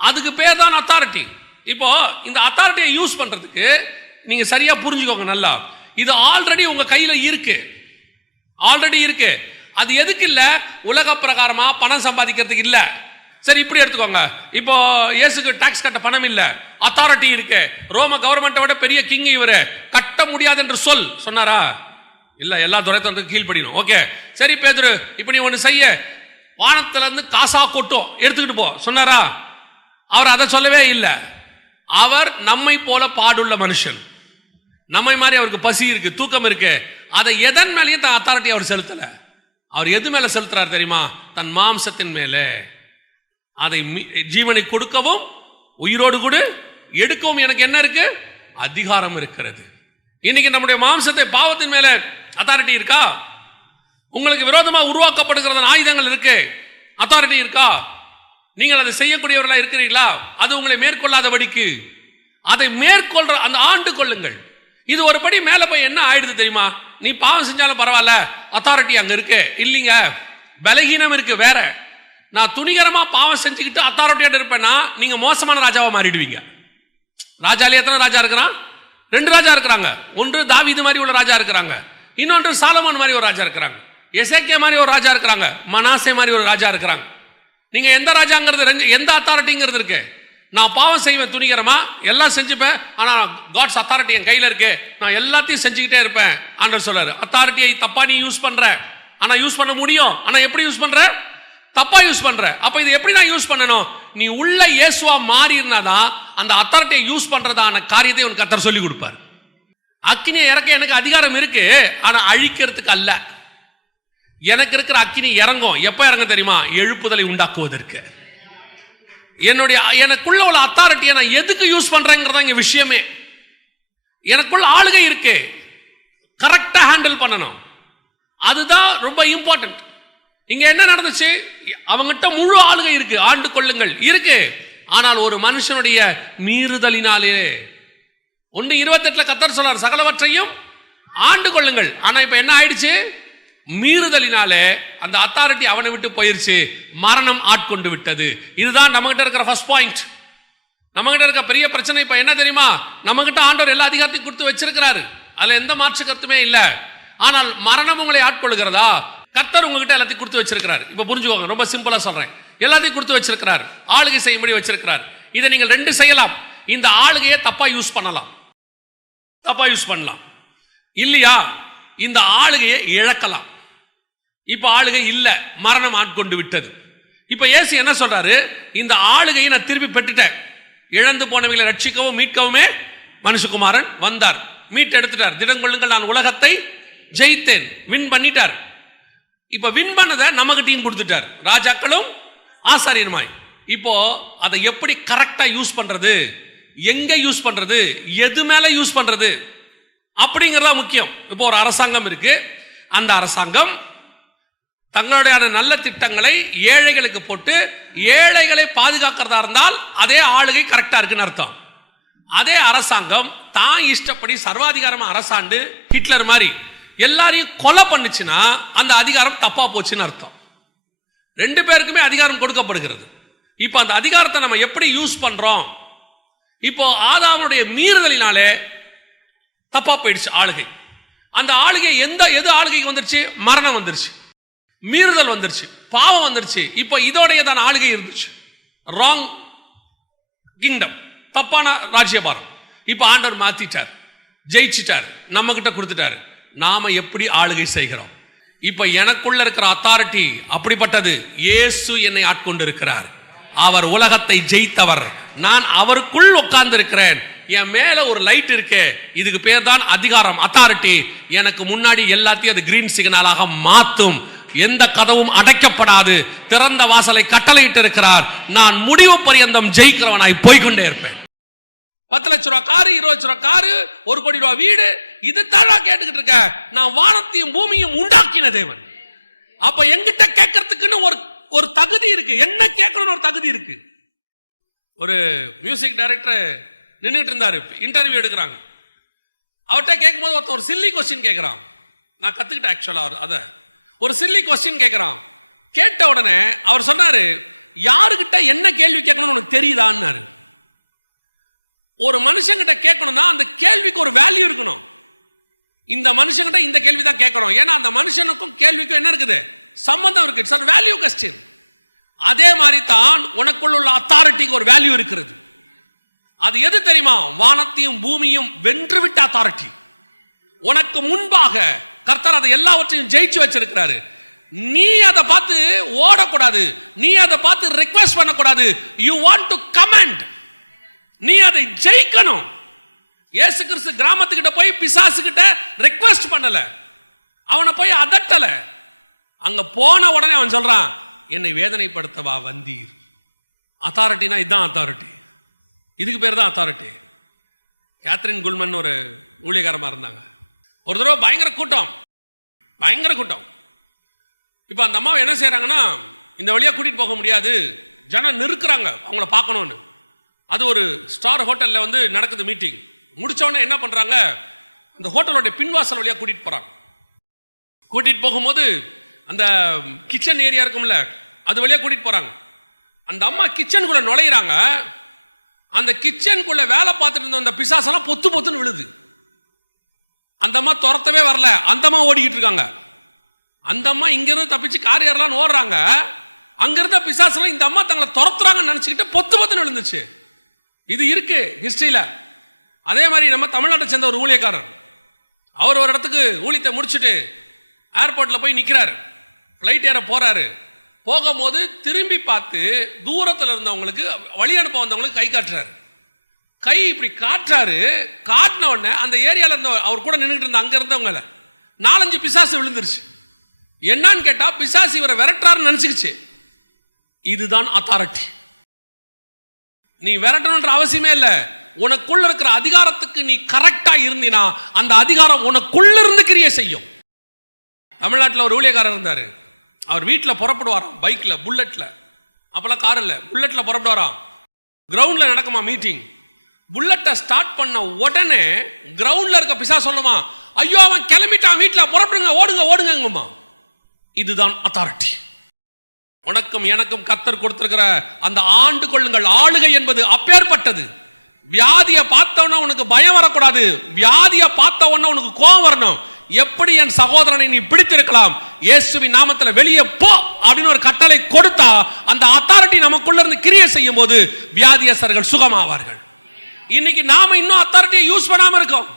அதுக்கு பேர் தான் அத்தாரிட்டி. இப்போ இந்த அத்தாரிட்டியை யூஸ் பண்றதுக்கு நீங்க சரியா புரிஞ்சுக்கோங்க நல்லா. இது ஆல்ரெடி உங்க கையில இருக்கு, ஆல்ரெடி இருக்கு. அது எதுக்கு இல்ல? உலக பிரகாரமா பணம் சம்பாதிக்கிறதுக்கு இல்ல. சரி, இப்படி எடுத்துக்கோங்க. இப்போ இயேசுக்கு டாக்ஸ் கட்ட பணம் இல்ல, அத்தாரிட்டி இருக்கு. ரோம கவர்மெண்ட்டை விட பெரிய கிங் இவரு, கட்ட முடியாது என்று சொன்னாரா? இல்ல, எல்லா துறைத்தனத்துக்கு கீழ்ப்படியணும். ஓகே, சரி பேதுரு, இப்ப நீ ஒண்ணு செய்ய, வானத்துல இருந்து காசா கொட்டும் எடுத்துக்கிட்டு போ சொன்னாரா? அவர் அதை சொல்லவே இல்லை. அவர் நம்மை போல பாடுள்ள மனுஷன். நம்மை மாதிரி அவருக்கு பசி இருக்கு, தூக்கம் இருக்கு. அதை எதன் மேலேயும் தன் அத்தாரிட்டி அவர் செலுத்தல. அவர் எது மேல செலுத்துறாரு தெரியுமா? தன் மாம்சத்தின் மேலே. அதை ஜீவனை கொடுக்கவும் உயிரோடு கூட எடுக்கவும் எனக்கு என்ன இருக்கு? அதிகாரம் இருக்கிறது. இன்னைக்கு நம்முடைய மாம்சத்தை பாவத்தின் மேல அத்தாரிட்டி இருக்கா? உங்களுக்கு விரோதமா உருவாக்கப்படுகிற ஆயுதங்கள் இருக்கு, அத்தாரிட்டி இருக்கா? நீங்கள் அதை செய்யக்கூடியவர்களா இருக்கிறீர்களா? அது உங்களை மேற்கொள்ளாதபடிக்கு அதை மேற்கொள்ற அந்த ஆண்டு கொள்ளுங்கள். இது ஒரு படி மேல போய் என்ன ஆயிடுது தெரியுமா? நீ பாவம் செஞ்சாலும் பரவாயில்ல, அத்தாரிட்டி அங்க இருக்கு. இல்லைங்க, பலகீனம் இருக்கு வேற. நான் துணிகரமா பாவம் செஞ்சுக்கிட்டு அத்தாரிட்டியோட இருப்பேன்னா நீங்க மோசமான ராஜாவா மாறிடுவீங்க. ராஜாலே எத்தனை ராஜா இருக்கிறான்? 2 ராஜா இருக்கிறாங்க. ஒன்று தாவீது மாதிரி உள்ள ராஜா இருக்கிறாங்க, இன்னொன்று சாலமோன் மாதிரி ஒரு ராஜா இருக்கிறாங்க, எசேக்கியா மாதிரி ஒரு ராஜா இருக்கிறாங்க, மனாசே மாதிரி ஒரு ராஜா இருக்கிறாங்க. நீங்க எந்த ராஜாங்கிறது, எந்த அத்தாரிட்டிங்கிறது இருக்கு? நான் பாவம் செய்வேன் துணிகரமா, எல்லாம் செஞ்சுப்பேன், ஆனா காட்ஸ் அத்தாரிட்டி என் கையில இருக்கு, நான் எல்லாத்தையும் செஞ்சுக்கிட்டே இருப்பேன். ஆண்டவர் சொல்றாரு, அத்தாரிட்டியை தப்பா நீ யூஸ் பண்ற. ஆனா யூஸ் பண்ண முடியும், ஆனா எப்படி யூஸ் பண்ற? தப்பா யூஸ் பண்ற. அப்ப இது எப்படி நான் யூஸ் பண்ணணும்? நீ உள்ள இயேசுவா மாறினாதான் அந்த அத்தாரிட்டியை யூஸ் பண்றதான காரியத்தை உனக்கு கர்த்தர் சொல்லி கொடுப்பார். அக்கினியை இறக்க எனக்கு அதிகாரம் இருக்கு, ஆனா அழிக்கிறதுக்கு அல்ல. எனக்கு இருக்கிற அக்கினி இறங்கும். எப்ப இறங்க தெரியுமா? எழுப்புதலை உண்டாக்குவதற்கு. எனக்குள்ள உள்ள அத்தாரிட்டியை நான் எதுக்கு யூஸ் பண்றேங்கிறதா இங்க விஷயமே. எனக்குள்ள ஆளுகை இருக்கு, கரெக்டா ஹேண்டில் பண்ணணும். அதுதான் ரொம்ப இம்பார்ட்டன்ட். இங்க என்ன நடந்துச்சு? அவங்கிட்ட முழு ஆளுகை இருக்கு, ஆண்டு கொள்ளுங்கள் இருக்கு. ஆனால் ஒரு மனுஷனுடைய மீறுதலினாலே 1:28 கர்த்தர் சொல்றார், சகலவற்றையும் ஆண்டு கொள்ளுங்கள். ஆனா இப்ப என்ன ஆயிடுச்சு? மீறுதலினாலே அந்த அத்தாரிட்டி அவனை விட்டு போயிருச்சு, மரணம் ஆட்கொண்டு விட்டது. இதுதான் நம்ம கிட்ட இருக்கிற ஃபர்ஸ்ட் பாயிண்ட். நம்ம கிட்ட இருக்க பெரிய பிரச்சனை இப்ப என்ன தெரியுமா? நம்ம கிட்ட ஆண்டவர் எல்லா அதிகாரத்தையும் கொடுத்து வச்சிருக்கிறாரு, அதுல எந்த மாற்று கருத்துமே இல்ல. ஆனால் மரணம் உங்களை ஆட்கொள்கிறதா? கர்த்தர் உங்ககிட்ட எல்லாத்தையும் கொடுத்து வச்சிருக்கிறார். இப்ப புரிஞ்சுக்கோங்க, ரொம்ப சிம்பிளா சொல்றேன். எல்லாத்தையும் கொடுத்து வச்சிருக்கிறார், ஆளுகை செய்யும்படி வச்சிருக்கிறார். இதை நீங்கள் 2 செய்யலாம். இந்த ஆளுகையை தப்பா யூஸ் பண்ணலாம், தப்பா யூஸ் பண்ணலாம். இல்லையா, இந்த ஆளுகையை இழக்கலாம். இப்ப ஆளுகை இல்ல, மரணம் ஆட்கொண்டு விட்டது. இப்ப இயேசு என்ன சொல்றாரு? இந்த ஆளுகையை நான் திருப்பி பெற்றுட்டேன், இழந்து போனவங்களை ரட்சிக்கவும் மீட்கவுமே மனுஷகுமாரன் வந்தார். மீட் எடுத்துட்டார். திடங்கொள்ளுங்கள், நான் உலகத்தை ஜெயித்தேன். வின் பண்ணிட்டார். இப்ப வின் பண்ணதை நமக்கிட்டையும் கொடுத்துட்டார், ராஜாக்களும் ஆசாரியனுமாய். இப்போ அதை எப்படி கரெக்டா யூஸ் பண்றது, எங்க யூஸ் பண்றது, எது மேல யூஸ் பண்றது அப்படிங்கறதா முக்கியம். இப்போ ஒரு அரசாங்கம் இருக்கு. அந்த அரசாங்கம் தங்களுடைய நல்ல திட்டங்களை ஏழைகளுக்கு போட்டு ஏழைகளை பாதுகாக்கிறதா இருந்தால் அதே ஆளுகை கரெக்டா இருக்குன்னு அர்த்தம். அதே அரசாங்கம் தான் இஷ்டப்படி சர்வாதிகாரமா அரசாண்டு ஹிட்லர் மாதிரி எல்லாரையும் கொலை பண்ணுச்சுன்னா அந்த அதிகாரம் தப்பா போச்சுன்னு அர்த்தம். ரெண்டு பேருக்குமே அதிகாரம் கொடுக்கப்படுகிறது. இப்போ அந்த அதிகாரத்தை நம்ம எப்படி யூஸ் பண்றோம்? இப்போ ஆதாமுடைய மீறுதலினாலே தப்பா போயிடுச்சு ஆளுகை. அந்த ஆளுகை எது ஆளுகைக்கு வந்துருச்சு? மரணம் வந்துருச்சு, மீறுதல் வந்துருச்சு, பாவம் வந்துருச்சு. இப்போ இதோடையதான ஆளுகை இருந்துச்சு, ராங் கிங்டம், தப்பான ராஜ்யபாரம். இப்போ ஆண்டவர் மாத்திட்டார், ஜெயிச்சிட்டார், நம்ம கிட்ட கொடுத்துட்டாரு. நாம எப்படி ஆளுகை செய்கிறோம்? இப்ப எனக்குள்ள இருக்கிற அத்தாரிட்டி அப்படிப்பட்டது. இயேசு என்னை ஆட்கொண்டு இருக்கிறார். அவர் உலகத்தை ஜெயித்தவர். நான் அவருக்குள் உட்கார்ந்து இருக்கிறேன். என் மேல ஒரு லைட் இருக்கு, இதுக்கு பேர் தான் அதிகாரம், அத்தாரிட்டி. எனக்கு முன்னாடி எல்லாத்தையும் அது கிரீன் சிக்னலாக மாத்தும். எந்த கதவும் அடைக்கப்படாது. திறந்த வாசலை கட்டளையிட்டு இருக்கிறார். நான் முடிவு பரியந்தம் ஜெயிக்கிறவனாய் போய்கொண்டே இருப்பேன். 10 லட்ச ரூபா காரு, 20 லட்ச ரூபா காரு, 1 கோடி ரூபாய் வீடு, இது தான் கேட்டுக்கிட்டு இருக்க. நான் வானத்தையும் பூமியும் உண்டாக்கின தேவன். அப்ப எங்கிட்ட கேட்கறதுக்குன்னு ஒரு தகுதி இருக்கு. என்ன கேட்கணும்னு ஒரு தகுதி இருக்கு. ஒரு மியூசிக் டைரக்டர் நின்றுட்டு இருந்தாரு, இன்டர்வியூ எடுக்கிறாங்க. அவர்கிட்ட கேட்கும்போது ஒருத்தர் ஒரு சில்லி கொஸ்டின் கேட்கிறான். நான் கத்துக்கிட்டேன் ஆக்சுவலா. அத ஒரு சில்லி கொஸ்டின் கேட்கிறான். கேட்ட உடனே அவர் சொன்னாரு, யாருக்கிட்ட என்ன கேள்வி கேட்கணும்னு உனக்கு தெரியுதான்னு. ஒரு மனுஷங்கிட்ட கேட்கணும்னா அந்த கேள்விக்கு ஒரு வேல்யூ இருக்கணும். இந்த மனுஷங்கிட்ட இந்த கேள்வி தான் கேட்கணும், ஏன்னா அந்த மனுஷனுக்கும் கேள்விக்கும் என்ன இருக்குது? சம்பந்தம் இருக்கு. It's a value question. அதே மாதிரி தான் உனக்குள்ள உள்ள அத்தாரிட்டிக்கு ஒரு வேல்யூ இருக்கிறது. அது எது தெரியுமா? வானத்தையும் பூமியும் வென்றுவிட்ட அத்தாரிட்டி. உனக்கு முன்பாக கர்த்தர் அதை எல்லாவற்றையும் ஜெயிச்சு வச்சிருக்கிறாரு. நீ அதை பார்த்து ஓடக்கூடாது, நீ அதை பார்த்து ரிக்வெஸ்ட் பண்ணக்கூடாது. You want to comment. நீ அதை ஜெயிக்கணும். இயேசு கிறிஸ்து கிராமத்துக்கிட்ட போய் பிசாசுகிட்ட ரிக்வெஸ்ட் பண்ணல, அவனை போய் அதட்டல. அங்க போன உடனே அவன் சொல்றான், என்னை வேதனைப்படுத்தவா வந்தீர். அத்தாரிட்டினா இதுதான் அத்தாரிட்டி. இதுக்கு பேர் தான் அத்தாரிட்டி. கேத்ரின் குல்மன் ஒரு ஊழியக்காரமா இருந்தாங்க. ஒரு தடவை பயங்கர கூட்டம். இப்ப அந்த அம்மாவை என்ன செய்யறாங்கன்னா, இந்த வழியா கூட்டிட்டு போக முடியாது, ஜனம் நிறுக்குறாங்க அவங்கள பார்க்கணும்னு. அது ஒரு ஸ்டார் ஹோட்டல்ல வந்து நடக்குது மீட்டிங். முடிச்ச உடனே என்ன பண்றாங்க, அந்த ஹோட்டலோட பின்வாசல் வழியா கூட்டிட்டு போறாங்க. கூட்டிட்டு போகும்போது அந்த கிச்சன் ஏரியா இருக்கும்ல, அது வழியா கூட்டிட்டு போறாங்க. அந்த அம்மா கிச்சனுக்குள்ள நுழையிறாங்க. அந்த கிச்சனுக்குள்ள வேலை பார்த்துட்டு இருந்த அந்த பிசாசெல்லாம் பொத்துன்னு விழுது. அந்த அம்மா துரத்தவே வரல, அந்த அம்மா ஓடிக்கிட்டு இருக்காங்க. அந்த அம்மா இங்கிருந்து தப்பிச்சு கார் ஏறலான்னு ஓடுறாங்க. அங்கிருந்த பிசாசெல்லாம் இந்த அம்மா தங்களை துரத்துறாங்கன்னு நினைச்சுக்கிட்டு பொத்துன்னு விழுந்துச்சு. இது இருக்கு ஹிஸ்டரியில. அதே மாதிரி நம்ம தமிழ்நாட்டை சேர்ந்த ஒரு ஊழியக்காரர், அவர் ஒரு இடத்துக்கு ஊழியத்தை முடிச்சுட்டு ஏர்போர்ட்ல போய் நிக்கிறாரு. ஃபிளைட் ஏற போறாரு. போகும்போது திரும்பி பார்த்து தூரத்தில் இருந்தவங்களுக்கு, வழி அனுப்ப வந்தவங்களுக்கு கை காட்டுறாரு. கை இப்படி காட்டுறாரு. காட்டின உடனே அந்த ஏரியால இருந்த அவர் கூட நின்றுட்டு இருந்த அங்க இருந்தவங்கள 4-5 பிசாசு விழுந்துருச்சு. என்னன்னு கேட்டா, பிசாசு இவரை விரட்டுறாருன்னு நினைச்சுக்கிச்சு. இதுதான் அத்தாரிட்டி. நீ விரட்டணுன்ற அவசியமே இல்ல. உனக்குள்ள இருக்கிற அதிகாரத்துக்கு நீ கரெக்டா இருந்தினா அந்த அதிகாரம் உனக்குள்ள இருந்து கிரியை செய்யும். தமிழ்நாட்டில் ஒரு ஊழியக்காரர் இருந்தாரு. அவர் வீட்டில் புறப்படுவாராம், பைக்ல, புல்லட்ல. அப்பெல்லாம் கார் இல்ல, புல்லட்ல புறப்படுவாராம். கிரவுண்ட்ல நடக்குமா மீட்டிங். புல்லட்டை ஸ்டார்ட் பண்ண உடனே கிரவுண்ட்ல இருக்க பிசா சொல்லுமா, ஐயோ அவன் கிளம்பிட்டான், வீட்டில் புறப்படுங்க, ஓடுங்க ஓடுங்கம்மா. இதுதான் அத்தாரிட்டி. உனக்கும் எனக்கும் கர்த்தர் கொடுத்திருக்கிற அந்த ஆண்டு கொள்ளுங்கள் ஆளுகை என்பது அப்பேற்பட்டது. வியாதியை பார்த்தவன உனக்கு பயம் வரக்கூடாது, வியாதியை பார்த்தவன உனக்கு கோபம் வரணும். எப்படி என் சகோதரனை நீ பிடித்திருக்கலாம், இயேசுவின் நாமத்தில் வெளியே போ அப்படின்னு ஒரு கட்டளை கொடுத்தா அந்த அத்தாரிட்டி நமக்குள்ள இருந்து கிரியை செய்யும் போது வியாதியஸ்தர்கள் சுகமாவார்கள். இன்னைக்கு நாம இன்னும் அத்தாரிட்டியை யூஸ் பண்ணாம இருக்கோம்.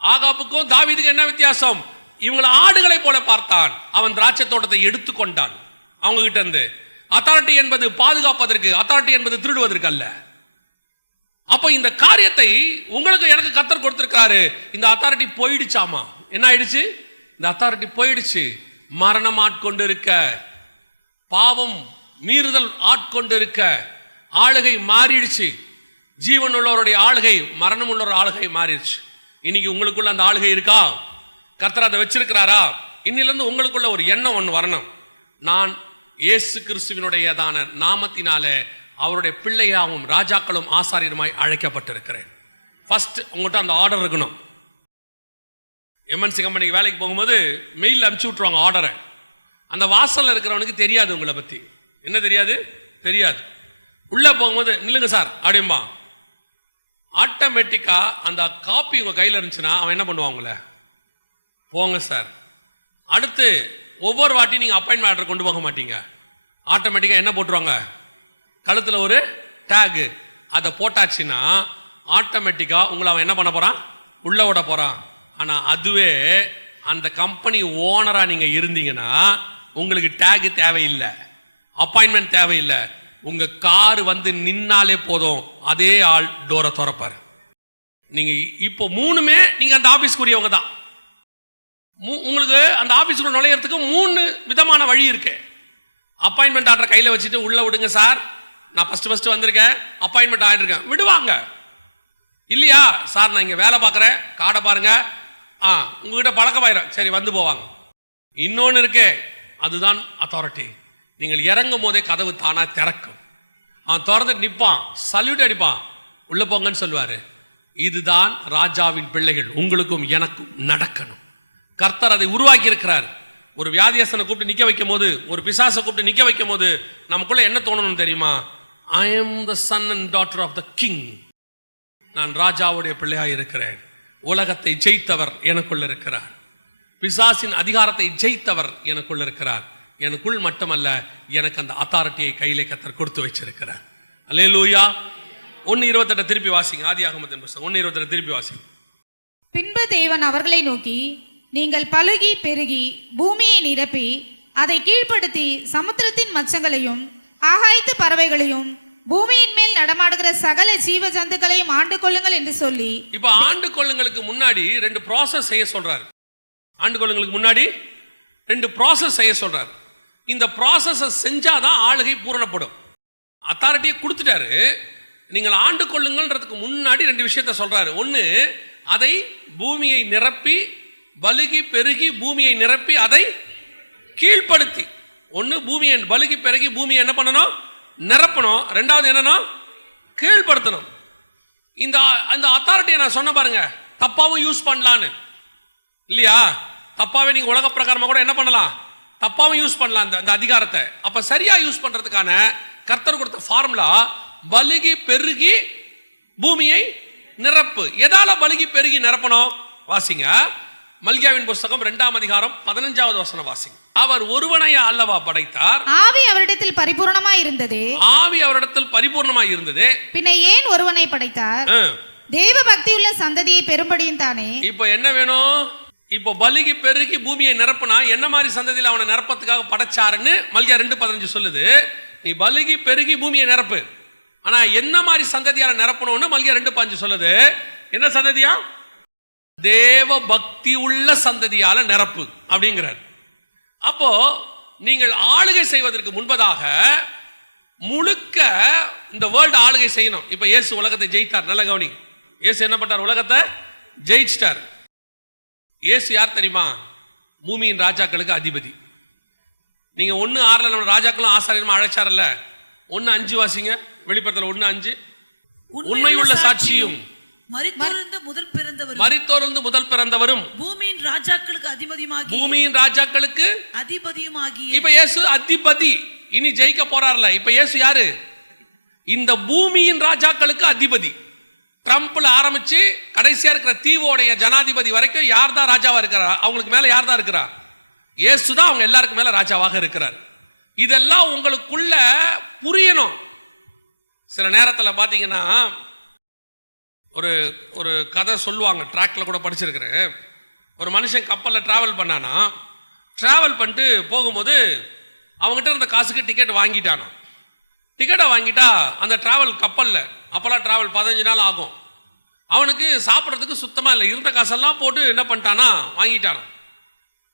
ஆகாப்புக்கும் தாவீதுக்கும் என்ன வித்தியாசம்? இவங்களை ஆடுகளை போல பார்த்தான், அவன் திராட்சை தோட்டத்தை எடுத்துக்கொண்டான். அவங்க கிட்ட இருந்து அத்தாரிட்டி என்பது பாதுகாப்பதற்கு, அத்தாரிட்டி என்பது திருடுவதற்கு அல்ல. அப்ப இந்த காரியத்தை உங்களுக்கு எனக்கு கர்த்தர் கொடுத்திருக்காரு. இந்த அத்தாரிட்டி போயிடுச்சாமா? என்ன ஆயிடுச்சு? இந்த அத்தாரிட்டி போயிடுச்சு. மரணம் ஆட்கொண்டு இருக்க, பாவம் மீறுதல் ஆட்கொண்டு இருக்க, ஆளுகை மாறிடுச்சு. ஜீவன் உள்ளவருடைய ஆளுகை மரணம் உள்ளவருடைய ஆளுகை மாறிடுச்சு. இன்னைக்கு உங்களுக்குள்ள அந்த ஆளுகை இருக்கா? கர்த்தர் அதை வச்சிருக்கிறாரா? இன்னிலிருந்து உங்களுக்குள்ள ஒரு எண்ணம் ஒன்று வரணும். நான் இயேசு கிறிஸ்துவினுடையதான நாமத்தினாலே அவருடைய பிள்ளையாகவும் ராஜாக்களும் ஆசாரியருமாய் அழைக்கப்பட்டிருக்கிறேன். ஃபர்ஸ்ட் உங்கள்கிட்ட அந்த ஆர்டர் இருக்கணும். எம்என்சி கம்பெனிக்கு வேலைக்கு போகும்போது மெயில் அனுப்பிச்சு விட்ருவாங்க ஆர்டரை. அந்த வாசலில் இருக்கிறவனுக்கு தெரியாது உங்களை பற்றி. என்ன தெரியாது? தெரியாது. உள்ளே போகும்போது நில்லுங்க சார் அப்படின்பா. ஆட்டோமேட்டிக்காக அந்த காப்பி உங்கள் கையில் இருந்துச்சுன்னா அவன் என்ன பண்ணுவான்? உங்களை போங்க சார். அடுத்து ஒவ்வொரு வாட்டியும் நீங்கள் அப்பாயின்மெண்ட் ஆர்டர் கொண்டு போக மாட்டீங்க. ஆட்டோமேட்டிக்காக என்ன போட்டுருவாங்க? கழுத்தில் ஒரு டேகு. அதை போட்டாச்சுன்னா ஆட்டோமேட்டிக்காக உங்களை அவன் என்ன பண்ண போகிறான்? உள்ளே விட போகிறான். ஆனால் அதுவே அந்த கம்பெனி ஓனராக நீங்கள் இருந்தீங்கன்னா உங்களுக்கு டேகு தேவையில்லை, அப்பாயின்மெண்ட் தேவையில்லை. உங்கள் கார் வந்து நின்னாலே போதும், அதே ஆள் டோரை திறப்பார். நீங்கள் இப்போ மூணுமே நீங்கள் அந்த ஆஃபீஸ்க்குரியவங்க தான். உங்களுக்கு அந்த ஆஃபீஸுக்குள்ள நுழையிறதுக்கு 3 விதமான வழி இருக்கு. அப்பாயின்மெண்ட் ஆர்டர் கையில் வச்சுட்டு உள்ளே விடுங்க சார், நான் ஃபர்ஸ்ட் வந்திருக்கேன், அப்பாயின்மெண்ட் ஆகிருக்கேன், விடுவாங்க. இல்லையா சார் நான் இங்கே வேலை பார்க்குறேன், கார்டை பாருங்க, உங்ககிட்ட பழக்கமாயிரும், சரி வந்து போவாங்க. இன்னொன்று இருக்கே, அதுதான் அத்தாரிட்டி. நீங்கள் இறங்கும் போதே கதவு தானா திறக்கும். அவன் திறந்து நிற்பான், சல்யூட் அடிப்பான், உள்ளே போங்கன்னு சொல்லுவார். இதுதான் ராஜாவின் பிள்ளைகள். உங்களுக்கும் எனக்கும் நடக்கணும். கர்த்தர் அதை உருவாக்கி இருக்கிறார். ஒரு வியாதியஸ்தனை கூப்பிட்டு நிற்க வைக்கும் போது, ஒரு பிசாசை கூப்பிட்டு நிற்க வைக்கும் போது நமக்குள்ள என்ன தோணணும் தெரியுமா? I am the son and daughter of the king. நான் ராஜாவுடைய பிள்ளையாக இருக்கிறேன். உலகத்தை ஜெயித்தவர் எனக்குள்ள இருக்கிறார். பிசாசின் அதிகாரத்தை ஜெயித்தவர் எனக்குள்ள இருக்கிறார். எனக்குள் மட்டுமல்ல, எனக்கு அந்த அத்தாரிட்டியை கையிலே கர்த்தர் கொடுத்து வச்சிருக்கிறார். அல்லேலூயா. 1:28 திருப்பி வாசிங்க. ஆதியாகமத்தின் புத்தகம் 1:28 திருப்பி வாசிங்க. பின்பு தேவன் அவர்களை நோக்கி, நீங்கள் பலுகி பெருகி பூமியை நிரப்பி அதை கீழ்ப்படுத்தி சமுத்திரத்தின் மச்சங்களையும் ஆகாயத்து பறவைகளையும் பூமியின் மேல் நடமாடுகிற சகல ஜீவ ஜந்துக்களையும் ஆண்டு கொள்ளுங்கள் என்று சொல்லி. இப்ப ஆண்டு கொள்ளுங்களுக்கு முன்னாடி 2 ப்ராசஸ் செய்ய சொல்றாரு. ஆண்டு கொள்ளுங்களுக்கு முன்னாடி 2 ப்ராசஸ் செய்ய சொல்றாரு. இந்த ப்ராசஸை செஞ்சாதான் ஆளுகை பூரணப்படும். அத்தாரிட்டியை கொடுத்துட்டாரு. நீங்கள் ஆண்டு கொள்ளுங்கள்ன்றதுக்கு முன்னாடி 2 விஷயத்த சொல்றாரு. ஒன்று, அதை பூமியை நிரப்பி, பலுகி பெருகி பூமியை நிரப்பி அதை கீழ்ப்படுத்தி. ஒன்று, பூமியை பலுகி பெருகி பூமியை என்ன பண்ணணும்? நிரப்பணும். 2வது என்னன்னா கீழ்ப்படுத்தணும். இந்த அத்தாரிட்டியை நான் சொன்ன பாருங்க, தப்பாவும் யூஸ் பண்ணலான்னு இல்லையா? தப்பாவே நீங்க உலக பிரகாரமா கூட என்ன பண்ணலாம்? தப்பாவும் யூஸ் பண்ணலாம் இந்த அதிகாரத்தை. அப்ப சரியா யூஸ் பண்றதுக்கான கர்த்தர் கொடுத்த ஃபார்முலா பலுகி பெருகி பூமியை நிரப்பு. எதால பலுகி பெருகி நிரப்பணும்? வாசிங்க. மல்கியாவின் புத்தகம் 2ஆம் அதிகாரம் 15வது வசனம் வாசிங்க. அவர் ஒருவனை அல்லவா படைத்தார், ஆவி அவரிடத்தில் பரிபூர்ணமாய் இருந்தது. ஆவி அவரிடத்தில் பரிபூர்ணமாய் இருந்தது. பின்ன ஏன் ஒருவனை படைத்தார்? தேவ பக்தியுள்ள சந்ததியை பெரும்படியும் தானே. இப்போ என்ன வேணும்? இப்போ பலுகி பெருகி பூமியை நிரப்புனா என்ன மாதிரி சந்ததியில் அவனை நிரப்பத்துக்காக படைச்சாருன்னு மல்கியா 2:15 சொல்லுது. நீ பலுகி பெருகி பூமியை நிரப்பு, ஆனா என்ன மாதிரி சந்ததியால நிரப்பணும்னு மல்கியா 2:15 சொல்லுது. என்ன சந்ததியா? தேவ பக்தி உள்ள சந்ததியால நிரப்பு அப்படிங்கிறார். அப்போ நீங்கள் ஆளுகை செய்வதற்கு முன்பதாக முழுக்க இந்த வேர்ல்டு ஆளுகை செய்யணும். இப்ப இயேசு உலகத்தை ஜெயித்தார். நல்ல கவனிங்க. இயேசு என்ன பண்ணார்? உலகத்தை ஜெயிச்சிட்டார். இயேசு யார் தெரியுமா? பூமியின் ராஜாக்களுக்கு அதிபதி. நீங்க 1:6 நம்ம ராஜாக்களும் ஆசாரியரும் அழைச்சார்ல. 1:5 வாசிங்க. வெளிப்படுத்தல் 1:5. உண்மையுள்ள சாட்சியும் மரித்தோர்ந்து முதல் பிறந்தவரும் பூமியின் ராஜாக்களுக்கு அதிபதியுமாகி. இப்ப இயேசு அதிபதி. இனி ஜெயிக்க போறார்ல. இப்ப இயேசு யாரு? இந்த பூமியின் ராஜாக்களுக்கு அதிபதி. ட்ரம்ப்ல ஆரம்பிச்சு கடைசியா இருக்கிற தீவோடைய ஜனாதிபதி வரைக்கும் யார் தான் ராஜாவா இருக்கிறார்? அவங்களுக்கு மேல யார் தான் இருக்கிறா? இயேசு தான் அவங்க எல்லாருக்கும் மேல ராஜாவாக இருக்கிறார். இதெல்லாம் உங்களுக்குள்ள புரியணும். சில நேரத்தில் பாத்தீங்கன்னா ஒரு கதை சொல்லுவாங்க, ட்ராக்ல கூட படிச்சிருக்கிறேன். ஒரு மனுஷன் கப்பலில் டிராவல் பண்ணானா, டிராவல் பண்ணிட்டு போகும்போது அவங்ககிட்ட இருந்த காசுக்கு டிக்கெட் வாங்கிட்டானா. டிக்கெட்டை வாங்கிட்டா அந்த டிராவல் கப்பலில் அப்போல்லாம் டிராவல் 15 நாள் ஆகும். அவனுக்கு சாப்பிட்றதுக்கு சுத்தமாக இல்லை. இருந்த காசெல்லாம் போட்டு என்ன பண்ணிட்டானா, வாங்கிட்டானா.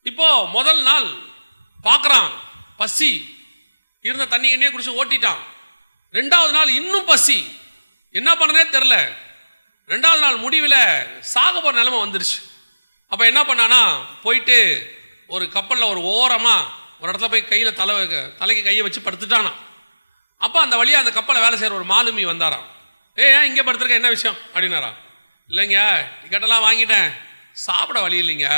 இப்போ முதல் நாள் பார்க்குறான், பசி, இருந்த தண்ணி எண்ணெயே குடிச்சு ஓட்டிட்டான். 2வது நாள் இன்னும் பசி, என்ன பண்ணனே தெரில. 2வது நாள் முடிவில் சாக போகிற நிலைமை வந்துருச்சு. அப்போ என்ன பண்ணானா, போயிட்டு ஒரு கப்பலில் ஒரு ஓரமாக ஒரு இடத்துல போய் கையில் தலைக்கு கையை வச்சு படுத்துட்டானா. அப்போ அந்த வழியாக அந்த கப்பலை வேலை செய்கிற ஒரு மாலுமி வந்தாராம். ஏன் இங்கே படுத்துருக்க, என்ன விஷயம் அப்படின்னாராம். இல்லைங்க, டிக்கெட்டெல்லாம் வாங்கிட்டேன், சாப்பிட வழி இல்லைங்க,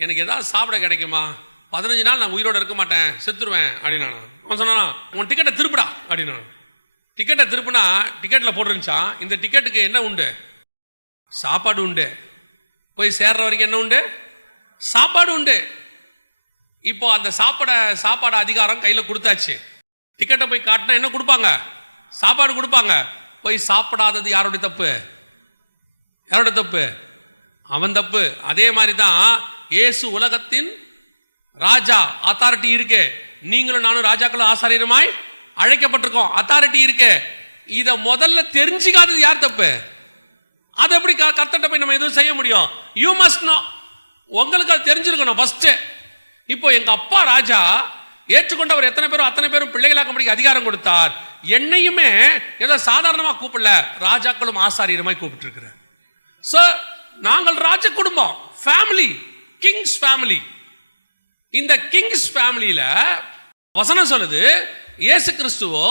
எனக்கு எதாவது சாப்பிட கிடைக்குமா, 15 நாள் நான் உயிரோடு இருக்க மாட்டேன், செத்துருவேன் அப்படின்னானா. அவன் சொன்னானா, உன் டிக்கெட்டை திருப்புடா அப்படின்னா. டிக்கெட்டை திருப்புனா டிக்கெட்டில் போட்டுருந்துச்சான், இந்த டிக்கெட்டுக்கு என்ன உண்டு, சாப்பாடு உண்டு, போய் சேர்ற வரைக்கும் என்ன உண்டு, சாப்பாடு உண்டு. இப்போ அந்த சாப்பாடு அதிகாரம் கையில் கொடுத்தாச்சு. டிக்கெட்டை போய் காட்டினா என்ன கொடுப்பாங்க, சாப்பாடு கொடுப்பாங்க. போய் சாப்பிடாதது யாருடைய தப்பு, யாருடைய தப்பு, அவன் தப்பு. அதே மாதிரி தான் இயேசு உலகத்தின் ராஜா, அத்தாரிட்டி இருக்கு. நீங்களும் நானும் ராஜாக்களும் ஆசாரியருமாய் அழைக்கப்பட்டிருக்கோம், அத்தாரிட்டி இருக்கு. இதை முதல்ல தெரிஞ்சுக்காதது யார் தப்பு? அதை எப்படி கர்த்தர்ட்ட போய் நம்ம எதுவும் செய்ய முடியும்? யூ மஸ்ட் நோ, உங்களுக்கு அது தெரிஞ்சிருக்கணும் ஃபர்ஸ்ட். இப்போ எங்க அப்பா ராஜா, ஏற்றுக்கொண்டவர் எத்தனை பேரும் அத்தனை பேரும் பிள்ளைகளாக்கும்படி அதிகாரம் கொடுத்தார். என்னையுமே ஏதோ சாதாரணமாக கூப்பிடல, ராஜாக்களும் ஆசாரியருமாய் கூப்பிட்டு இருக்கிறார். ஸோ நாங்கள் ராஜ குடும்பம், ஃபேமிலி, கிங்ஸ் ஃபேமிலி. இந்த கிங்ஸ் ஃபேமிலியில வசனம் சொல்லுது, இயேசு கிறிஸ்துவோ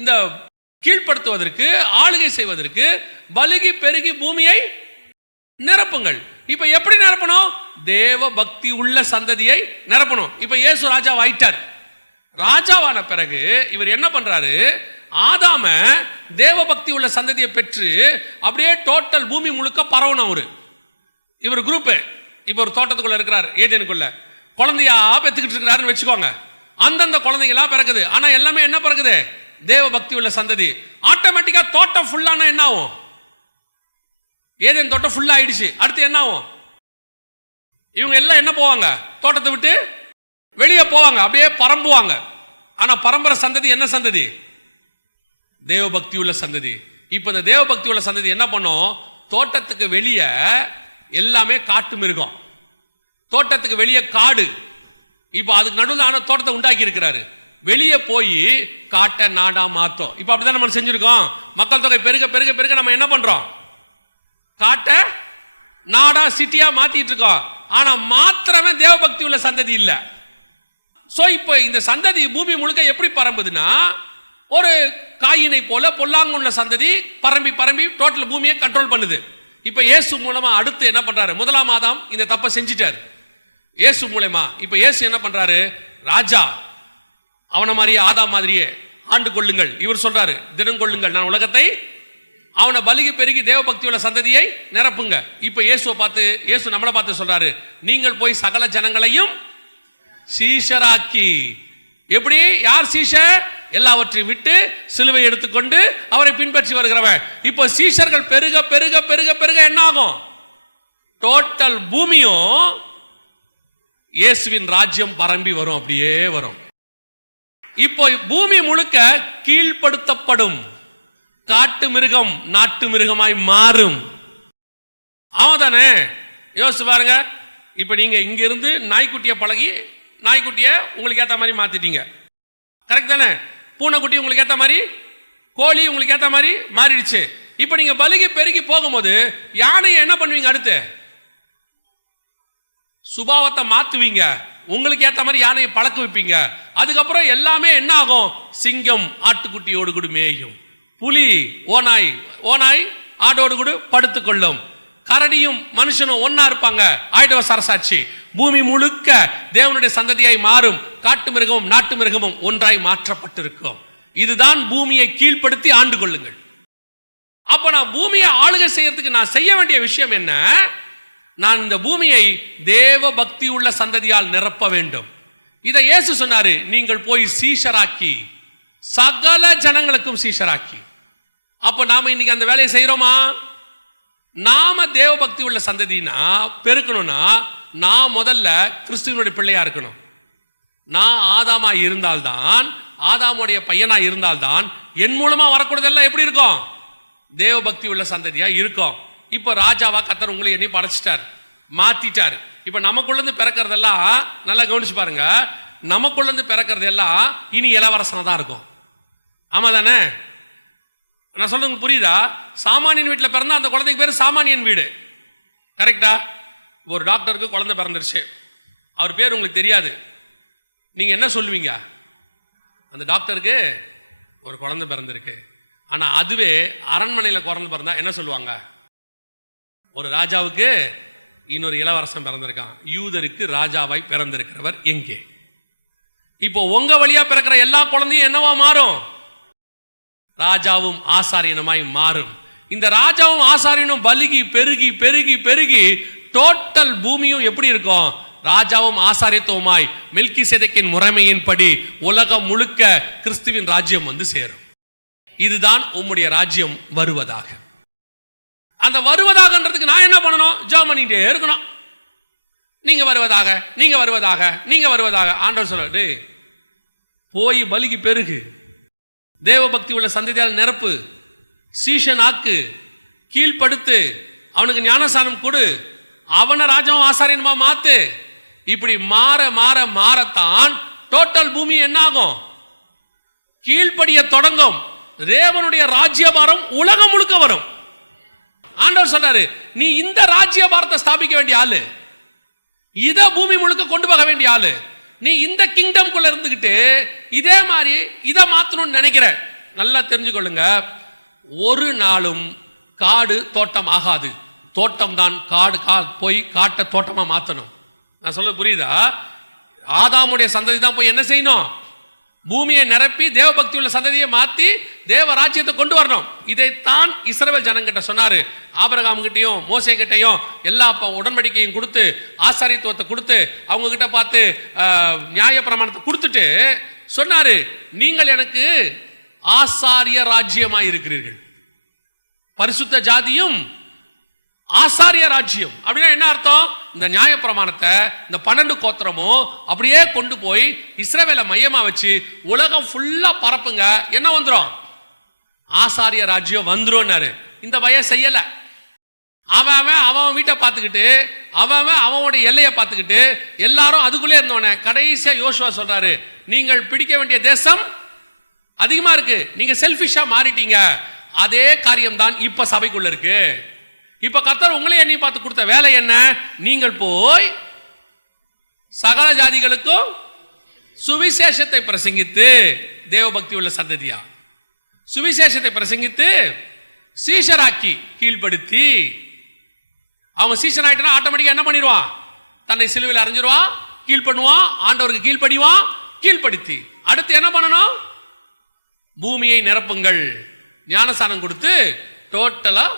இந்த கீழ்ப்படுத்துவதற்கு, ஆளுகை செய்வதற்கு பலுகி பெருகி பூமியை நிரப்புங்கள். இப்ப எப்படி நிரப்பணும்? தேவ பக்தி உள்ள சந்ததியை நிரப்பணும். இப்ப இயேசு ராஜாவாயிட்டார். ராஜாவான பிறகு இவர் என்ன பண்றாரு, ஆதாம தேவ பக்தி உள்ள சந்ததியை பெற்று அப்படியே டோட்டல் பூமி முழுக்க பரவணும். இவர் குரூப் இப்ப ஒரு தோட்டத்துக்குள்ள இருக்கிறார், ஏதேனுக்குள்ள குழந்தையா பெத்துக்கிட்டு இருக்கிறாருன்னு வச்சுக்கோங்க. அந்தந்த குழந்தைங்களா பிறக்குது. ஆனா எல்லாமே என்ன பிறகுது, தேவ பக்தி உள்ள சந்ததி. ஆட்டோமேட்டிக்கா தோட்டம் ஃபுல்லானா என்ன ஆகும், ஏதேன் தோட்டம் ஃபுல்லா ஆயிடுச்சு. அடுத்து என்ன ஆகும், இவங்க எல்லாம் என்ன போவாங்க, தோட்டத்தை விட்டு வெளியே போவாங்க, அப்படியே பரம்புவாங்க. ஆனா பரம்பரை சந்ததி என்ன சந்ததி, தேவ பக்தி உள்ள சந்ததி. இப்ப இந்த தேவ பக்தி உள்ள சந்ததி என்ன பண்ணும், தோட்டத்துக்கு வெளியே எல்லாமே காட்டு மிருகம், தோட்டத்துக்கு வெளியே காடு. இப்ப அதுக்கு நடுவில் ஆன தோட்டத்தை உண்டாக்கி இருக்கிறாரு. வெளியே போய் காட்டை நாடா மாத்தோம். இப்ப அப்படிதான் நம்ம செஞ்சிருக்கோம். மக்கள் தொகை பெருக பெருக பெருக நம்ம என்ன பண்றோம், காட்டை நாடா சிட்டியா மாத்திட்டு இருக்கோம். ஆனா மாத்திரமே தேவ பக்தி உள்ள சந்ததி இல்ல. சோ இப்போ இந்த சந்ததி பூமி முழுக்க எப்படி பரம்புதுன்னா, ஒரு காயினை போல பொல்லாங்குள்ள சந்ததி பரம்பி பரம்பி டோட்டல் பூமியை கண்ட்ரோல் பண்ணுது. இப்ப இயேசு மூலமா அடுத்து என்ன பண்றாரு, முதலாம் ஆதாம் இந்த தப்பை செஞ்சிட்டாரு. இயேசு மூலமா இப்ப இயேசு என்ன பண்றாரு, ராஜா அவனை மாதிரியே ஆதாம் மாதிரியே ஆண்டு கொள்ளுங்கள். இவர் சொல்றாரு, தினம் கொள்ளுங்கள், நான் உலகத்தை அவனை பலுகி பெருகி தேவ பக்தி உள்ள சந்ததியை நிரப்புங்க. இப்ப இயேசுவை பார்த்து, இயேசு நம்மளை பார்த்து சொல்றாரு, நீங்கள் போய் சகல ஜனங்களையும் சீஷராக்கி. எப்படி, யார் சீஷர், எல்லாவற்றையும் விட்டு சிலுவை எடுத்துக்கொண்டு அவரை பின்பற்றி வருகிறவன். இப்போ சீஷர்கள் பெருக பெருக பெருக பெருக என்ன ஆகும், டோட்டல் பூமியும் இயேசுவின் ராஜ்யம் பரம்பி வரும், அப்படியே வரும். இப்போ பூமி முழுக்க கீழ்ப்படுத்தப்படும், காட்டு மிருகம் நாட்டு மிருகமாய் மாறும். அவதானே யோசிச்சு பாருங்க. இப்ப நீங்க இங்க இருந்து நாய்க்குட்டியை பழகி நாய்க்குட்டியை உங்களுக்கு ஏத்த மாதிரி மாத்திட்டீங்க, கரெக்ட் தானே? பூனைக்குட்டி உங்களுக்கு ஏத்த மாதிரி, கோழி உங்களுக்கு ஏத்த மாதிரி மாறிடுச்சு. இப்ப நீங்க பலுகி பெருகி போகும்போது யானையை என்ன பண்ணுவீங்க, அடுத்து சுபாவத்தை மாத்துவீங்க, உங்களுக்கு ஏத்த மாதிரி யானையை பழக்க வைப்பீங்க. அதுக்கப்புறம் எல்லாமே என்ன ஆகும், சிங்கம் ஆட்டுக்குட்டியோடு கூட மேயும், புலி ஓனாய் ஆடோடு கூட படுத்துக்கொள்ளும், கரடியும் மனுஷனும் ஒன்னா இருப்பாங்க, ஆயிடவ சரசாட்சி. பூமி முழுக்க தேவனுடைய சந்ததியாய் மாறும், காட்டு மிருகமும் நாட்டு மிருகமும் ஒன்றாய் மாற்றப்பட்டிருக்கும். இதுதான் பூமியை கீழ்ப்படுத்தி ஆண்டு கொள்ளுங்கள். அப்ப நான் பூமியை ஆளுகை செய்யறதுக்கு நான் செய்ய வேண்டிய விஷயம் என்ன, நான் இந்த பூமியை தேவ பக்தி உள்ள சந்ததியால் நிரப்ப வேண்டும். இதை இயேசு சொன்னாரு, நீங்கள் போய் சீஷராக்கி, சகல ஜனங்களுக்கும் சீஷராக்கி. அப்ப நாம இன்னைக்கு அந்த வேலையை செய்யறோமா? நாம தேவ பக்தி உள்ள சந்ததினா பெருக்கணும்னா நான் முதல்ல கிறிஸ்துவனுடைய பிள்ளையா இருக்கணும். நான் ஆதாமா இருந்தால்தான், ஆதாமுடைய பையனா இருந்தால்தான் என் மூலமா வரக்கூடியதெல்லாம் எப்படி இருக்கும், தேவபக்தி உள்ள சந்ததியா இருக்கோம். இப்போ ராஜாவா கர்த்தர் உங்களை எண்ணி படைச்சிட்டார், மாத்திட்டார். இப்ப நமக்குள்ளேருந்து பிறக்கிறதெல்லாம் நல்லா கவனிச்சு பாருங்க, நமக்குள்ளேருந்து பிறக்கிறது எல்லாம் இனி இளவரசனா தான் இருக்கும். ஆமா தானே? நான் சொல்றது புரியுதா? சாமானியன் வீட்டில் பிறந்தா அந்த குழந்தைக்கு பேர் சாமானியன் வீடு. கரெக்டா? ஒரு டாக்டருக்கு குழந்தை பிறந்துருச்சு, அவர் பேர் உங்களுக்கு தெரியாது, நீங்க என்ன சொல்லுவீங்க? அந்த டாக்டருக்கு ஒரு குழந்தை பிறந்திருக்கு. ஆனா அதுவே அரண்மனையில் குழந்தை பிறந்தா என்ன சொல்லுவாங்க? ஒரு ராஜாவுக்கு இன்னொரு இளவரசன் பிறந்திருக்கான், யூதருக்கு ராஜாவாய் பிறந்திருக்கிறவர் எங்கே? இப்போ உங்க வழியா பிறக்கிற எல்லா குழந்தையும் என்னவா மாறும்? ராஜாவும் ஆசாரியனுமாய் மாறும். இந்த ராஜாவும் ஆசாரியனும் பலுகி பெருகி பெருகி பெருகி டோட்டல் பூமியும் எப்படி இருக்கும்? ராஜாவும் ஆசாரியத்துவமாய் மெல்கிசேதேக்கின் முறைமையின்படி உலகம் முழுக்க கிறிஸ்துவின் ராஜ்யம் வந்து சேரும். இதுதான் உம்முடைய ராஜ்யம் வருவதாக. அந்த வருவதாகன்றதுக்கு நான் என்ன பண்ணணும்? ஜெபம் பண்ணிட்டே இருக்கணும். நீங்க வருவதாக, நீங்க வருவதாக, நீங்க வருவதாக. ஆண்டவர் சொல்றாரு, போய் பலிக்கு பெருகு, தேவபக்தி உள்ள சந்ததியால் நிரப்பு, சீஷன் ஆக்கு, கீழ்படுத்து, அவனுக்கு ஞானசானம் கொடு, அவனை ராஜாவும் ஆசாரியனுமா மாத்து. இப்படி மாற மாற மாறத்தான் டோட்டல் பூமி என்ன ஆகும்? கீழ்ப்படிய தொடங்கும். தேவனுடைய ராஜ்யபாரம் உலகம் முழுக்க வரும். ஆண்டவர் சொல்றாரு, நீ இந்த ராஜ்யபாரத்தை ஸ்தாபிக்க வேண்டிய ஆளு, இத பூமி முழுக்க கொண்டு போக வேண்டிய ஆளு. நீ இந்த கிங்டம் குள்ள இருந்துகிட்டு இதே மாதிரி இதை மாத்தணும்னு நினைக்கிற. நல்லா தெரிஞ்சுக்கொள்ளுங்க, ஒரு நாளும் காடு தோட்டம் ஆகாது. தோட்டம் தான் காடு போய் காட்டை தோட்டமா மாத்தணும். நான் சொல்ல புரியுதா? ஆதாமுடைய சந்ததி தான் போய் என்ன செய்யணும்? பூமியை நிரப்பி தேவபக்தி உள்ள சந்ததியை மாத்தி தேவ ராஜ்யத்தை கொண்டு வரணும். இதைத்தான் இஸ்ரவேல் ஜனங்கிட்ட சொன்னாரு. ஆபிரகாம் கிட்டையும் மோசே கிட்டையும் எல்லா உடன்படிக்கையும் கொடுத்து, ஆசாரியத்துவத்தை கொடுத்து, அவங்க கிட்ட பார்த்து நியாய பிரமாணத்தை கொடுத்துட்டு சொன்னாரு, நீங்கள் எனக்கு ஆசாரிய ராஜ்யமாய் இருக்கிறீர்கள், பரிசுத்த ஜாதியும் ஆசாரிய ராஜ்யம். அப்படின்னா என்ன அர்த்தம்? இந்த நியாய பிரமாணத்தை, இந்த 12 கோத்திரமும் அப்படியே கொண்டு போய் இஸ்ரவேலை மையமா வச்சு உலகம் ஃபுல்லா பரப்புங்க, என்ன வந்துரும்? ஆசாரிய ராஜ்யம் வந்துரும்னாரு. இந்த பையன் செய்யல. அவன் வீட்டை பார்த்துக்கிட்டு, அவனுடைய எல்லையை பார்த்துக்கிட்டு எல்லாரும் அதுக்குள்ளே இருந்தவன. கடைசியா யோசுவா சொல்றாரு, நீங்கள் பிடிக்க வேண்டிய தேசம் அதிகமா இருக்கு, நீங்க செல்ஃபிஷா மாறிட்டீங்க. அதே காரியம் தான் இப்ப சபைக்குள்ள இருக்கு. இப்ப கர்த்தர் உங்களை எண்ணி பார்த்து கொடுத்த வேலை என்ன? நீங்கள் போய் சகல ஜாதிகளுக்கும் சுவிசேஷத்தை பிரசங்கித்து, தேவபக்தி உள்ள சந்ததியா சுவிசேஷத்தை பிரசங்கித்து சீஷராக்கி கீழ்படுத்தி. அவங்க சீஷன் ஆயிட்டா ஆட்டோமேட்டிக்கா என்ன பண்ணிடுவான்? தன்னை சிலுவையில் அறைஞ்சிருவான், கீழ்படுவான், ஆண்டவருக்கு கீழ்படிவான். கீழ்படுத்தி அடுத்து என்ன பண்ணணும்? பூமியை நிரப்புங்கள், ஞானசானம் கொடுத்து டோட்டலா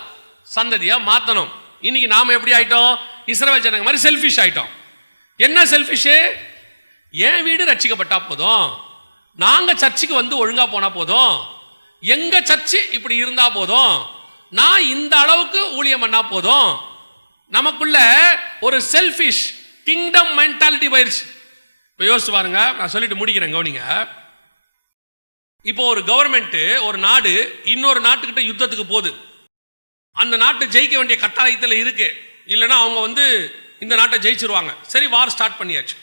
சந்ததியா மாத்தணும். இன்னைக்கு நாம எப்படி ஆயிட்டோம்? இஸ்ரவேல் ஜனங்க மாதிரி செல்ஃபிஷ் ஆயிட்டோம். என்ன செல்ஃபிஷ்? என் வீடு ரட்சிக்கப்பட்டா போதும், நாங்க சர்ச்சுக்கு வந்து ஒழுங்கா போனா போதும், எங்க சர்ச்சு இப்படி இருந்தா போதும், நான் இந்த அளவுக்கு ஊழியம் பண்ணா போதும். நமக்குள்ள ஒரு செல்ஃபிஷ் கிங்டம் மென்டாலிட்டி போயிருச்சு. இப்ப யோசிச்சு பாருங்க, நான் சொல்லிட்டு முடிக்கிறேன், கவனிங்க. இப்போ ஒரு கவர்மெண்ட், ஒரு நாடு இன்னொரு நாட்டுக்கிட்ட யுத்தத்துக்கு போகுது. அந்த நாட்டை ஜெயிக்க வேண்டிய கட்டாயத்தில் இருக்கு, இல்லைன்னா அவங்க வந்து இந்த நாட்டை ஜெயிச்சிருவாங்க. சரி, வார் ஸ்டார்ட் பண்ணியாச்சு.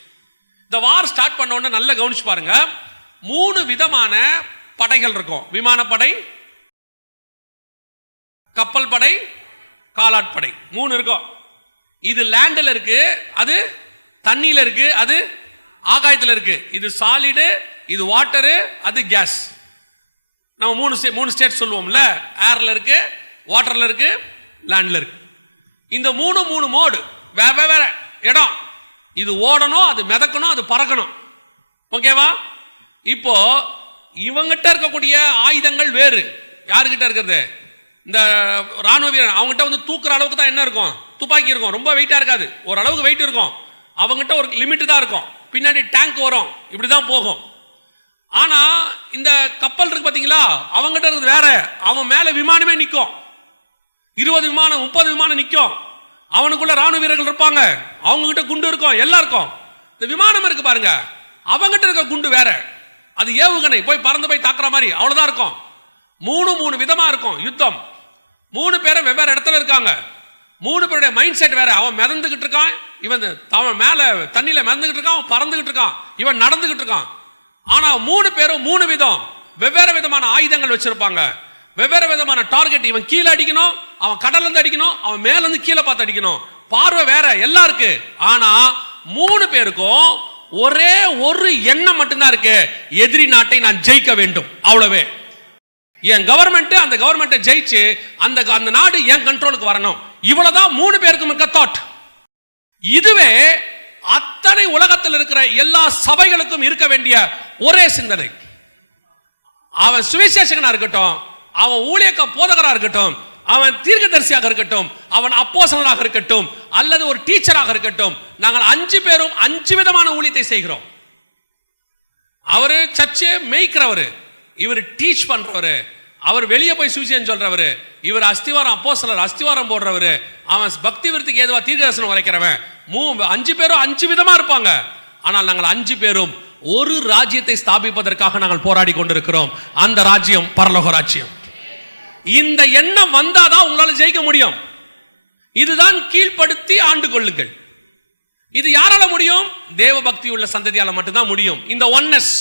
இந்த வார் ஸ்டார்ட் பண்ண உடனே நல்லா கவனிச்சு பாருங்க, 3 விதமான படைகள் இருக்கும். விமானப்படை, கப்பல் படை, காலாட்படை, 3 இருக்கும். இது லேண்டில் இருக்கு, அது தண்ணியில இருக்கு, அது ஆகாயத்தில் இருக்கு. இது சாலிடு, இது வாட்டரு, அது கேஸ். நம்ம 3 ஸ்டேட் சொல்லுவோம்ல, ஏர்ல இருக்கு, வாட்டர்ல இருக்கு, லேண்ட்ல இருக்கு. இந்த 3 மோடு, வேற இடம். இது ஓடணும், அது மிதக்கணும், அது பறக்கணும். ஓகேவா? இப்போ இவங்கிட்ட இருக்கக்கூடிய ஆயுதங்கள் வேறு. யாருக்கிட்ட இருக்கிறது? இந்த ராணுவ வீரன். அவங்ககிட்ட வந்து தூக்குற அளவுக்கு தான் என்ன இருக்கும்? துப்பாக்கி இருக்கும். ரொம்ப வெயிட்டா இருக்காது, ஓரளவுக்கு வெயிட் இருக்கும். அவங்ககிட்ட ஒரு லிமிட் தான் இருக்கும். பின்னாடி டேங்க் வரும், இப்படிதான் போகும். ஆனா இந்த கப்பல் இருக்கு பாத்தீங்களா, அவங்ககிட்ட இருக்கிறது வேற. அவன் மேல விமானமே நிற்கும், 20 விமானம் 30 விமானம் நிற்கும். அவனுக்குள்ள ராணுவ வீரர்கள் இருப்பாங்க, அவங்க கிட்ட குண்டு இருக்கும், எல்லாம் இருக்கும். இந்த விமானம் இருக்கு பாருங்க, அவங்ககிட்ட இருக்க குண்டு வேற. அது ஏவுகணை, போய் பறந்து போய் தாக்குற மாதிரி, அவ்வளவுதான் இருக்கும். 3 விதமா இருக்கும் யுத்தம். 3 பேரும் வெவ்வேறு இடத்துல இருக்காங்க. 3 பேருடைய மைண்ட் செட் வேற. அவன் மிதந்துகிட்டு இருக்கான், இவன் அவன் மேல தண்ணியில மிதந்துகிட்டு இருக்கான், அவன் பறந்துகிட்டு இருக்கான், இவன் நடந்துகிட்டு இருக்கான். ஆனா 3 பேரும் 3 விதம் வெவ்வேறு விதமான ஆயுதங்கள் வச்சிருப்பாங்க, வெவ்வேறு விதமான டார்கெட். இவன் கீழே அடிக்கணும், அவன் கடல்ல இருந்து அடிக்கணும், அவன் மேல இருந்து கீழே பார்த்து அடிக்கணும். பார்வை வேற எல்லாம் இருக்கு. ஆனா 3 பேருக்கும் ஒரே ஒரு எண்ணம் மட்டும்தான் இருக்கு, எதிரி நாட்டை நான் ஜெயிக்க வேண்டும். அவ்வளவே. என் கவர்மெண்ட் அந்த கவர்மெண்ட்டை ஜெயிச்சு அந்த நாடு என் கண்ட்ரோலுக்கு வரணும். இவ்வளவுதான் 3 பேருக்கும் இருக்க தாட். இதுவே அத்தனை உலகத்தில் இருக்கிற எல்லா சபைகளுக்கும் இருக்க வேண்டிய ஒரே சிந்தனை. அவன் சுவிசேஷகனா இருக்கட்டும், அவன் ஊழியக்க போதகரா இருக்கட்டும், அவன் தீர்க்கதரிசியாக இருக்கட்டும், அவன் அப்போஸ்தலனாக இருக்கட்டும், அல்லது ஒரு டீச்சராக இருக்கட்டும், நாங்கள் 5 பேரும் 5 விதமான ஊழியத்தை செய்கிறோம். அவரு சர்ச்சை மேய்க்கிறவரு, இவர் டீச் பண்றவரு, அவர் வெளியே போய் சுவிசேஷம் சொல்றவரு, இவர் அஸ்திவாரம் அப்போஸ்தலர் அஸ்திவாரம் போடுறவரு, அவன் பக்தி விருத்திக்கு ஏதுவா தீர்க்கதரிசனம் உரைக்கிறவன். 5 பேரும் 5 விதமா இருப்பாங்க. ஆனால் நாங்கள் 5 பேரும் ஒரு ராஜ்யத்தை ஸ்தாபிப்பதற்காக நாங்கள் போராடி கொண்டிருக்கிறோம். அந்த ராஜ்யம் பரலோக ராஜ்யம். இந்த எண்ணம் வந்தாதான் உங்களால ஜெயிக்க முடியும். இதுதான் கீழ்ப்படுத்தி ஆண்டு கொள்ளுங்கள். இது யாரால முடியும்? தேவ பக்தி உள்ள சந்ததியால மட்டும்தான் முடியும். இந்த ஒன்னஸ்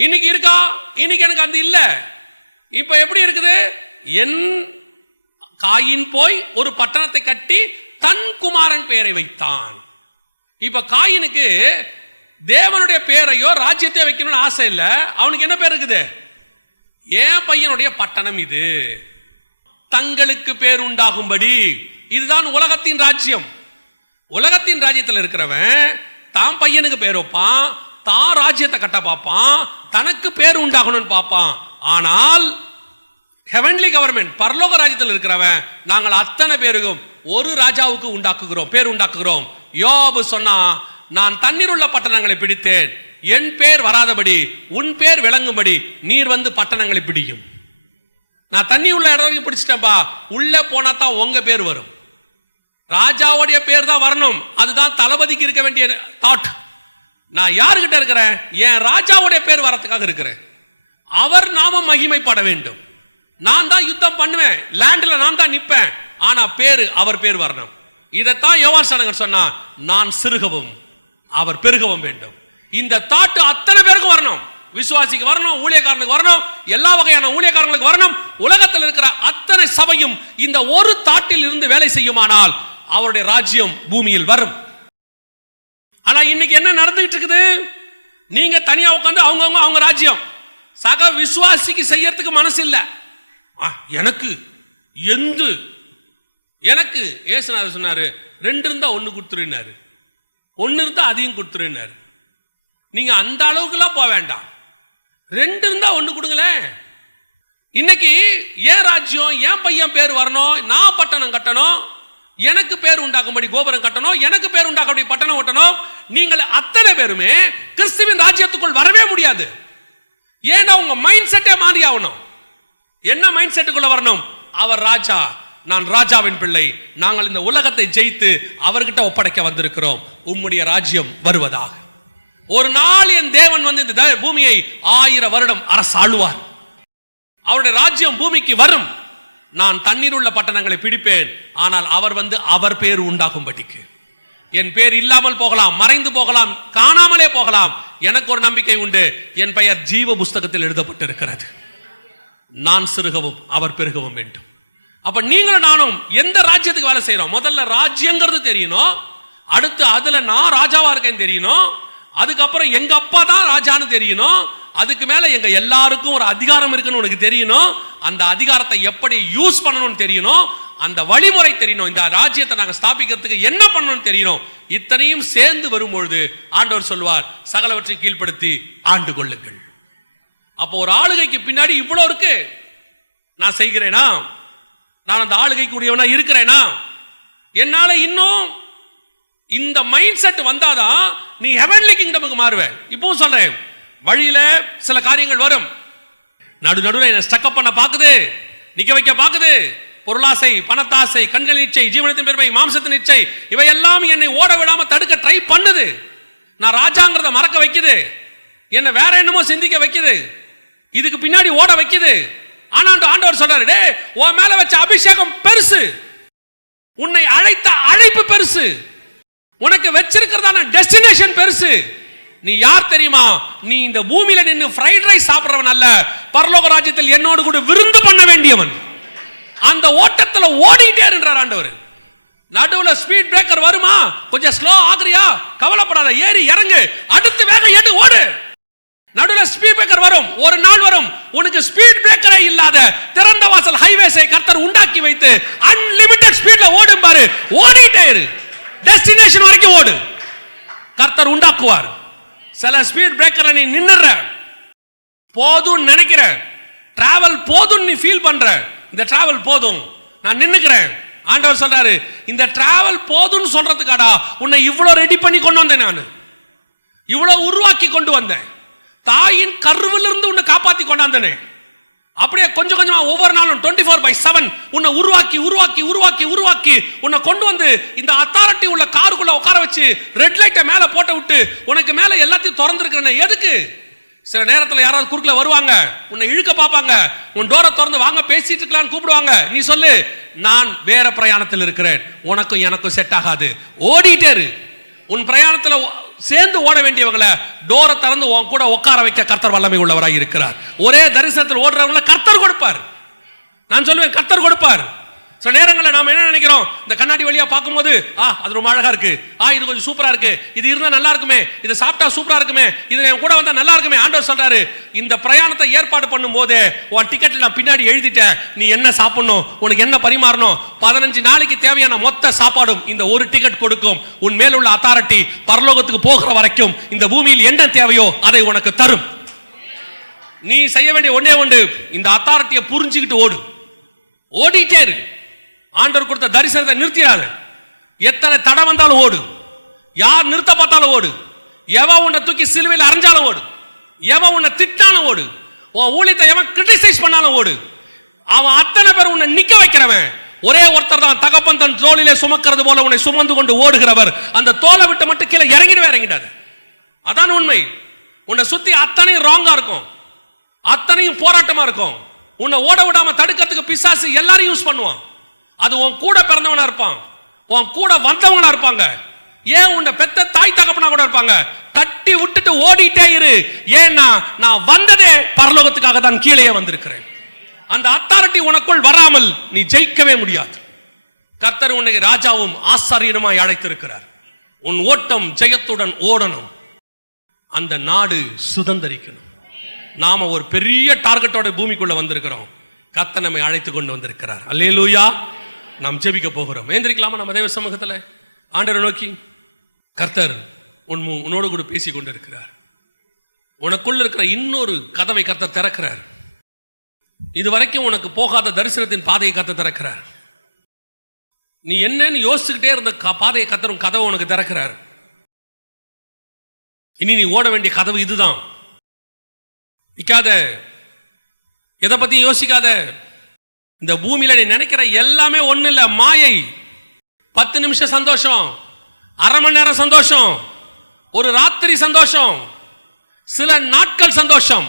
இன்னைக்கு இருக்கா? இன்னைக்கு எனக்கு அந்த இல்ல. இப்ப எப்படி இருக்குது? என் காயின் போய் ஒரு பட்டணத்தை கட்டி தன் குமாரன் பெயரை வைத்தான். இப்ப காயினுக்கு தேவனுடைய பெயரையோ ராஜ்யத்தையோ வைக்கணும்னு ஆசை இல்ல. அவனுக்கு என்ன பேர் இருக்குது? ஏன் பையனுடைய பட்டணம் இது, தங்களுக்கு பேர் உண்டாகும்படி. இதுதான் உலகத்தின் ராஜ்யம். உலகத்தின் ராஜ்யத்தில் இருக்கிறவன் தான் பையனுக்கு பேர் வைப்பான், தான் ராஜ்யத்தை கட்ட பார்ப்பான், தனக்கு பேர் உண்டாகணும்னு பார்ப்பான். ஆனால் ஹெவன்லி கவர்மெண்ட் பரலோக ராஜ்யத்தில் இருக்கிறவன் நாங்கள் அத்தனை பேருக்கும் ஒரு ராஜாவுக்கு உண்டாக்குகிறோம், பேர் உண்டாக்குகிறோம். யோபு சொன்னா, நான் தண்ணீர் உள்ள பட்டணங்களை பிடித்தேன், என் பேர் வராதபடி உன் பேர் விளங்கும்படி நீர் வந்து பட்டணங்களை பிடிக்கும். நான் தண்ணி உள்ள இடம் பிடிச்சிட்டேன்பா, உள்ள போனா தான் உங்க பேர் வரும். ராஜாவுடைய பேர் தான் வரணும். அதுதான் தளபதிக்கு இருக்க வேண்டிய தாட். நான் யாருகிட்ட இருக்கிறேன்? என் ராஜாவுடைய பேர் வரத்துக்காக இருக்கிறேன். அவர் நாமம் மகிமைப்பட வேண்டும். நான் தான் யுத்தம் பண்ணுவேன், லேண்ட்ல நான் தான் நிற்பேன், ஆனா பேரு அவர் பேர் வரணும். இதைத்தான் யோவான் ஸ்நானகர் சொன்னா, நான் சிறுகவும் அவர் பெருகவும் வேண்டும். இந்த தாட்டு அத்தனை பேருக்கும் வரணும். விசுவாசிக்கு வரணும், ஊழியக்காரனுக்கு வரணும், எல்லா வகையான ஊழியக்காரங்களுக்கு வரணும். உலகத்தில் இருக்கிற அத்தனை சபையும் இந்த ஒரு தாட்டில் இருந்து வேலை செய்யுமானால் அவருடைய ராஜ்யம் பூமியில் வரும். ஆனா இன்னைக்கு என்ன நடந்துகிட்டு இருக்குது? நீங்க தனியா உட்காந்து அவங்க ராஜ்யம். சக விசுவாசிக்கு செய்யறதுக்கு மனசு இல்ல. எனக்கு எனக்கு ஏசுநாதர் சொன்னாரு, 2 இருந்தா 1 கொடுத்துருனாரு, 1 இருந்தா அதையும் கொடுத்துருனாரு. நீங்க அந்த அளவுக்குலாம் போக வேண்டாம். 2 இருந்தா 1 கொடுங்களேன். இன்னைக்கு ஏன் ராஜ்யம், ஏன் பையன் பேர் வரணும், நான் பட்டணம் கட்டணும், எனக்கு பேர் உண்டாக்கும்படி கோபுரம் கட்டணும், எனக்கு பேர் உண்டாக்கும்படி பட்டணம் கட்டணும். நீங்கள் அத்தனை பேருமே கிறிஸ்துவின் ராஜ்யத்துக்குள் வரவே முடியாது. ஏன்னா உங்க மைண்ட் செட்டே மாறி ஆகணும். என்ன மைண்ட் செட்டுக்குள்ள வரணும்? அவர் ராஜா, நான் ராஜாவின் பிள்ளை, நாங்கள் இந்த உலகத்தை ஜெயித்து அவர்கிட்ட ஒப்படைக்க வந்திருக்கிறோம். உம்முடைய ராஜ்யம் வருவதாக. ஒரு நாள் என் தேவன் வந்து இந்த பூமியை 1000 வருடம் அரசாளுவார். அவருடைய ராஜ்யம் பூமிக்கு வரும். நான் தண்ணீர் உள்ள பட்டணங்களை பிடிப்பேன், ஆனால் அவர் வந்து அவர் பேர் உண்டாகும்படிக்கு. என் பேர் இல்லாமல் போகலாம், மறைந்து போகலாம், காணாமலே போகலாம். எனக்கு ஒரு நம்பிக்கை உண்டு, என் பெயர் ஜீவ புஸ்தகத்தில் எழுதப்பட்டிருக்கிறது. நான் சிறுகவும் அவர் பெருகவும் வேண்டும். அப்ப நீங்களும் நானும் எந்த ராஜ்யத்துக்கு வேலை செய்யறோம்? முதல்ல ராஜ்யங்கிறது தெரியணும், அடுத்து அதுல நான் ராஜாவா இருக்கேன்னு தெரியணும், அதுக்கப்புறம் எங்க அப்பா தான் ராஜான்னு தெரியணும், அதுக்கு மேல எங்க எல்லாருக்கும் ஒரு அதிகாரம் இருக்குன்னு உனக்கு தெரியணும். அந்த அதிகாரத்தை எப்படி யூஸ் பண்ணணும்னு தெரியணும், அந்த வழிமுறை தெரியணும். இந்த ராஜ்யத்தை நாங்க ஸ்தாபிக்கிறதுக்கு என்ன பண்ணணும்னு தெரியணும். இத்தனையும் சேர்ந்து வரும்பொழுது ஆண்டவர் சொல்வார், சகலவற்றை கீழ்ப்படுத்தி ஆண்டு கொள்ளுங்கள். அப்போ ஒரு ஆளுகைக்கு பின்னாடி இவ்வளவு இருக்கு. நான் செய்கிறேனா? நான் அந்த ஆளுகைக்கு உரியவனா இருக்கிறேனா? என்னால இன்னும் இந்த மைண்ட் செட் வந்தாதான் நீ ஹெவன்லி கிங்டமுக்கு மாறுவேன். இப்பவும் சொல்றேன், வழியில சில காரியங்கள் வரும். நடுநடுவில் என்ன ஸ்டக்கப் பண்ண பாக்குது, நிக்க வைக்க பாக்குது. பொருளாசை, பணத்தாசை, கண்கள் இச்சை, ஜீவனத்தின் பெருமை, மாம்சத்தின் இச்சை, இவையெல்லாம் என்னை ஓட விடாம தடுக்க ட்ரை பண்ணுது. நான் ராஜாங்கிறத மறக்க வைக்குது, என்ன வேற என்னமோ சிந்திக்க வைக்குது, இதுக்கு பின்னாடி ஓட வைக்குது. ஆனா ஆண்டவர் சொல்றாரு, டேய் உன் மேல வச்ச அபிஷேகம் பெருசு, உன்னை அழைத்த அழைப்பு பெருசு, உனக்கு வச்சிருக்கிறதான டெஸ்டினேஷன் பெருசு. நீ யார் தெரியுமா? நீ இந்த பூமியில நின்னு ஃப்ரைட் ரைஸ் சாப்பிடுறவன் அல்ல, பரலோக ராஜ்யத்தில் என்னோடு கூட விருந்து பண்ண வேண்டியவன். அந்த ஓட்டத்துல ஓடிட்டே இருன்றார் ஆண்டவர். நடுவுல ஸ்பீட் பிரேக்கர் வருமா, கொஞ்சம் ஸ்லோ ஆகுறியா, கவலைப்படாத, ஏறி இறங்கு, அடுத்து வேகம் எடு, ஓடு. நடுவுல ஸ்பீட் பிரேக்கர் வரும், ஒரு நாள் வரும் உனக்கு ஸ்பீட் பிரேக்கரே இல்லாத திறந்த வாசல் ஹைவேஸை கர்த்தர் உண்டாக்கி வைத்து அன்லிமிட்டெட் ஸ்பீட்ல ஓடும் பாரு, ஓடிட்டே இரு, டெஸ்டினேஷன் வரைக்கும் ஓடு. கர்த்தர் உண்டாக்குவார். சில ஸ்பீட் பிரேக்கரை நீ நின்னுற, போதும் நினைக்கிற, டிராவல் போதும் நீ ஃபீல் பண்ற, இந்த டிராவல் போதும் நான் நின்னுக்கிறேன். ஆண்டவர் சொல்றாரு, இந்த டிராவல் போதும்னு சொல்றதுக்காடா உன்னை இவ்வளவு ரெடி பண்ணி கொண்டு வந்தேன், நான் இவ்வளவு உருவாக்கி கொண்டு வந்தேன், தாயின் கருவிலிருந்து உன்னை காப்பாத்தி கொண்டாந்தனே. அப்படியே கொஞ்சம் கொஞ்சமா ஒவ்வொரு நாளும் 24/7 உன்னை உருவாக்கி உருவாக்கி உருவாக்கி உருவாக்கி உன்னை கொண்டு வந்து இந்த அத்தாரிட்டி உள்ள காருக்குள்ள உட்கார வச்சு ரெட் லைட்டை மேல போட்டு விட்டு உனக்கு மேல எல்லாத்தையும் திறந்துருக்கிறேன். எதுக்கு? சில நேரத்தில் யாராவது குறுக்கல வருவாங்க, உன்னை இழுக்க பார்ப்பாங்க, உன் டோரை திறந்து வாங்க பேசிட்டு இருக்கலாம்னு கூப்பிடுவாங்க. நீ சொல்லு, நான் வேற பிரயாணத்தில் இருக்கிறேன், உனக்கும் எனக்கும் செட் ஆகாது, ஓடிட்டே இரு. உன் பிரயாணத்தில் சேர்ந்து ஓட வேண்டியவங்களை டோரை திறந்து உன் கூட உட்கார வைக்க கர்த்தர் வல்லமை உள்ளவராக இருக்கிறார். ஒரே தரிசனத்தில் ஓடுறவங்களை கர்த்தர் கொடுப்பார். நான் சொல்லுவேன், கர்த்தர் கொடுப்பார். சில நேரங்களில் நாம என்ன நினைக்கிறோம், இந்த கண்ணாடி வழியா பார்க்கும்போது அது ரொம்ப அழகா இருக்கு, இது கொஞ்சம் சூப்பரா இருக்கு, இது இருந்தா நல்லா இருக்குமே, இது சாப்பிட்டா சூப்பரா இருக்குமே, இது என் கூட வந்தா நல்லா இருக்குமே. ஆண்டவர் சொல்றாரு, இந்த பிரயாணத்தை ஏற்பாடு பண்ணும் போது உன் டிக்கெட்ல நான் பின்னாடி எழுதிட்டேன், நீ என்ன சாப்பிடணும், உனக்கு என்ன பரிமாறணும், 15 நாளைக்கு தேவையான மொத்த சாப்பாடும் இந்த ஒரு டிக்கெட் கொடுக்கும். உன் மேல் உள்ள அத்தாரிட்டி பரலோகத்துக்கு போகிற வரைக்கும் இந்த பூமியில் என்ன தேவையோ அதை உனக்கு தரும். நீ செய்ய வேண்டிய ஒன்னே ஒன்று, இந்த அத்தாரிட்டியை புரிஞ்சுக்கிட்டு ஓடு, ஓடிட்டே இரு. ஆண்டவர் கொடுத்த தரிசனத்தை நிறுத்திடாத. எத்தனை தடை வந்தாலும் ஓடு, யார் நிறுத்த பார்த்தாலும் ஓடு, எவன் உன்னை தூக்கி சிலுவையில் அரைஞ்சாலும் ஓடு, எவன் உன்னை திட்டாலும் ஓடு, உன் ஊழியத்தை எவன் கிரிட்டிசைஸ் பண்ணாலும் ஓடு. அவன் அத்தனை பேர் உன்னை நிக்க வைக்கிறவன் ஒரே ஒருத்தர் தான். தகப்பன் தன் தோளிலே சுமக்கிறது போல உன்னை சுமந்து கொண்டு ஓடுகிறவர். அந்த தோலை விட்டு மட்டும் கீழே இறங்கிடாது. அதான் உண்மை. உன்னை சுத்தி அத்தனையும் ராங்கா இருக்கும், அத்தனையும் போராட்டமா இருக்கும். உன்னை ஓட விடாம தடுக்கிறதுக்கு பிசாசு எல்லாரையும் யூஸ் பண்ணுவான். அது உன் கூட பிறந்தவனா இருப்பான், உன் கூட வந்தவங்களா இருப்பாங்க, ஏன் உன்னை பெத்த தாய் தகப்பனா கூட இருப்பாங்க. தட்டி விட்டுட்டு ஓடிட்டே இரு. ஏன்னா நான் வந்ததே பரலோகத்துக்காக தான் கீழே வந்திருக்கிறேன். அந்த அத்தாரிட்டி உனக்குள் வராமல் நீ ஜெயிக்கவே முடியாது. கர்த்தர் உன்னை ராஜாவும் ஆசாரியனுமாய் அழைத்திருக்கிறார். உன் ஓட்டம் ஜெயத்துடன் ஓடணும், அந்த நாடு சுதந்திரிக்கணும். நாம ஒரு பெரிய டார்கெட்டோட பூமிக்குள்ள வந்திருக்கிறோம். கர்த்தர் நம்மை அழைத்து கொண்டு வந்திருக்கிறார். அல்லேலூயா. நாம் ஜெபிக்க போகிறோம். ஏந்திரிக்கலாமா நம்ம தேவ சமூகத்தில் ஆண்டவரை நோக்கி? கர்த்தர் உன்னோடு கூட பேசி கொண்டிருக்கிறார். உனக்குள்ள இருக்கிற இன்னொரு கதவை கர்த்தர் திறக்கிறார். இதுவரைக்கும் உனக்கு போகாத தரிசனத்தின் பாதையை கர்த்தர் திறக்கிறார். நீ என்னன்னு யோசிச்சுக்கிட்டே இருந்த பாதையை கர்த்தரும் கதவை உனக்கு திறக்கிறார். இனி நீ ஓட வேண்டிய கதவு இதுதான். நிக்காத, எதை பத்தி யோசிக்காத. இந்த பூமியில நீ நினைக்கிற எல்லாமே ஒண்ணு இல்ல, மாயை. 10 நிமிஷம் சந்தோஷம், அரை மணி நேரம் சந்தோஷம், ஒரு ராத்திரி சந்தோஷம், சில நாட்கள் சந்தோஷம்.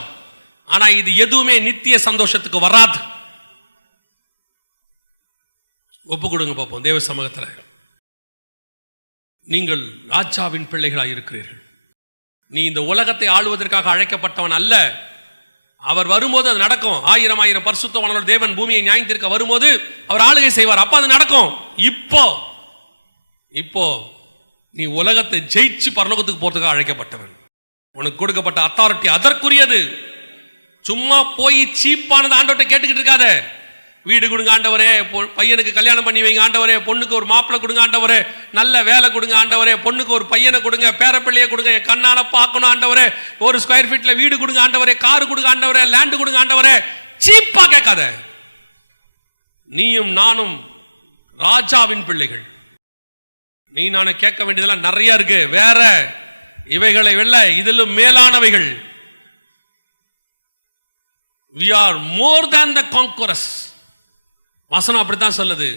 ஆனா இது எதுவுமே நித்திய சந்தோஷத்துக்கு வராது. ஒப்பு கொடுங்க பார்ப்போம் தேவ சமூகத்தில். நீங்கள் ராஜாவின் பிள்ளைகளாக இருக்கிறீர்கள். நீ இந்த உலகத்தை ஆளுவதற்காக அழைக்கப்பட்டவன் அல்ல. அவர் வரும்போது அது நடக்கும். 1000 பரிசுத்தவான்களோட தேவன் பூமியை நியாயத்திற்க வரும்போது அவர் ஆளுகை செய்வார். அப்ப அது நடக்கும். இப்போ நீ உலகத்தை ஜெயிச்சு பரலோகத்துக்கு போறதுக்காக அழைக்கப்பட்டவன். உனக்கு கொடுக்கப்பட்ட அத்தாரிட்டி அதற்குரியது. சும்மா போய் சீப்பானது ஆண்டவர்கிட்ட கேட்டுக்கிட்டு இருக்காத. வீடு கொடுங்க ஆண்டவரே, பையனுக்கு கல்யாணம் பண்ணி வைங்க ஆண்டவரே, பொண்ணுக்கு ஒரு மாப்பிள்ளை கொடுங்க ஆண்டவரே, நல்ல வேலை கொடுங்க ஆண்டவரே, பொண்ணுக்கு ஒரு பையனை கொடுங்க, பேரப்பிள்ளையை கொடுங்க, என் கண்ணால பார்க்கணும் ஆண்டவரே, ஒரு ஸ்கொயர் ஃபீட்ல வீடு கொடுங்க ஆண்டவரே, காரு கொடுங்க ஆண்டவரே, லேண்டு கொடுங்க ஆண்டவரே. சீப்பா கேட்காத. நீயும் நானும் ராஜாவின் பிள்ளைகள். நீ நானும் கேட்க வேண்டியதெல்லாம் நிறைய இருக்கு. வேற இவைகளை வெல்ல இதிலும் மேலானவைகள். We are more than the conquerors. வசனம் அப்படித்தான் சொல்லுது.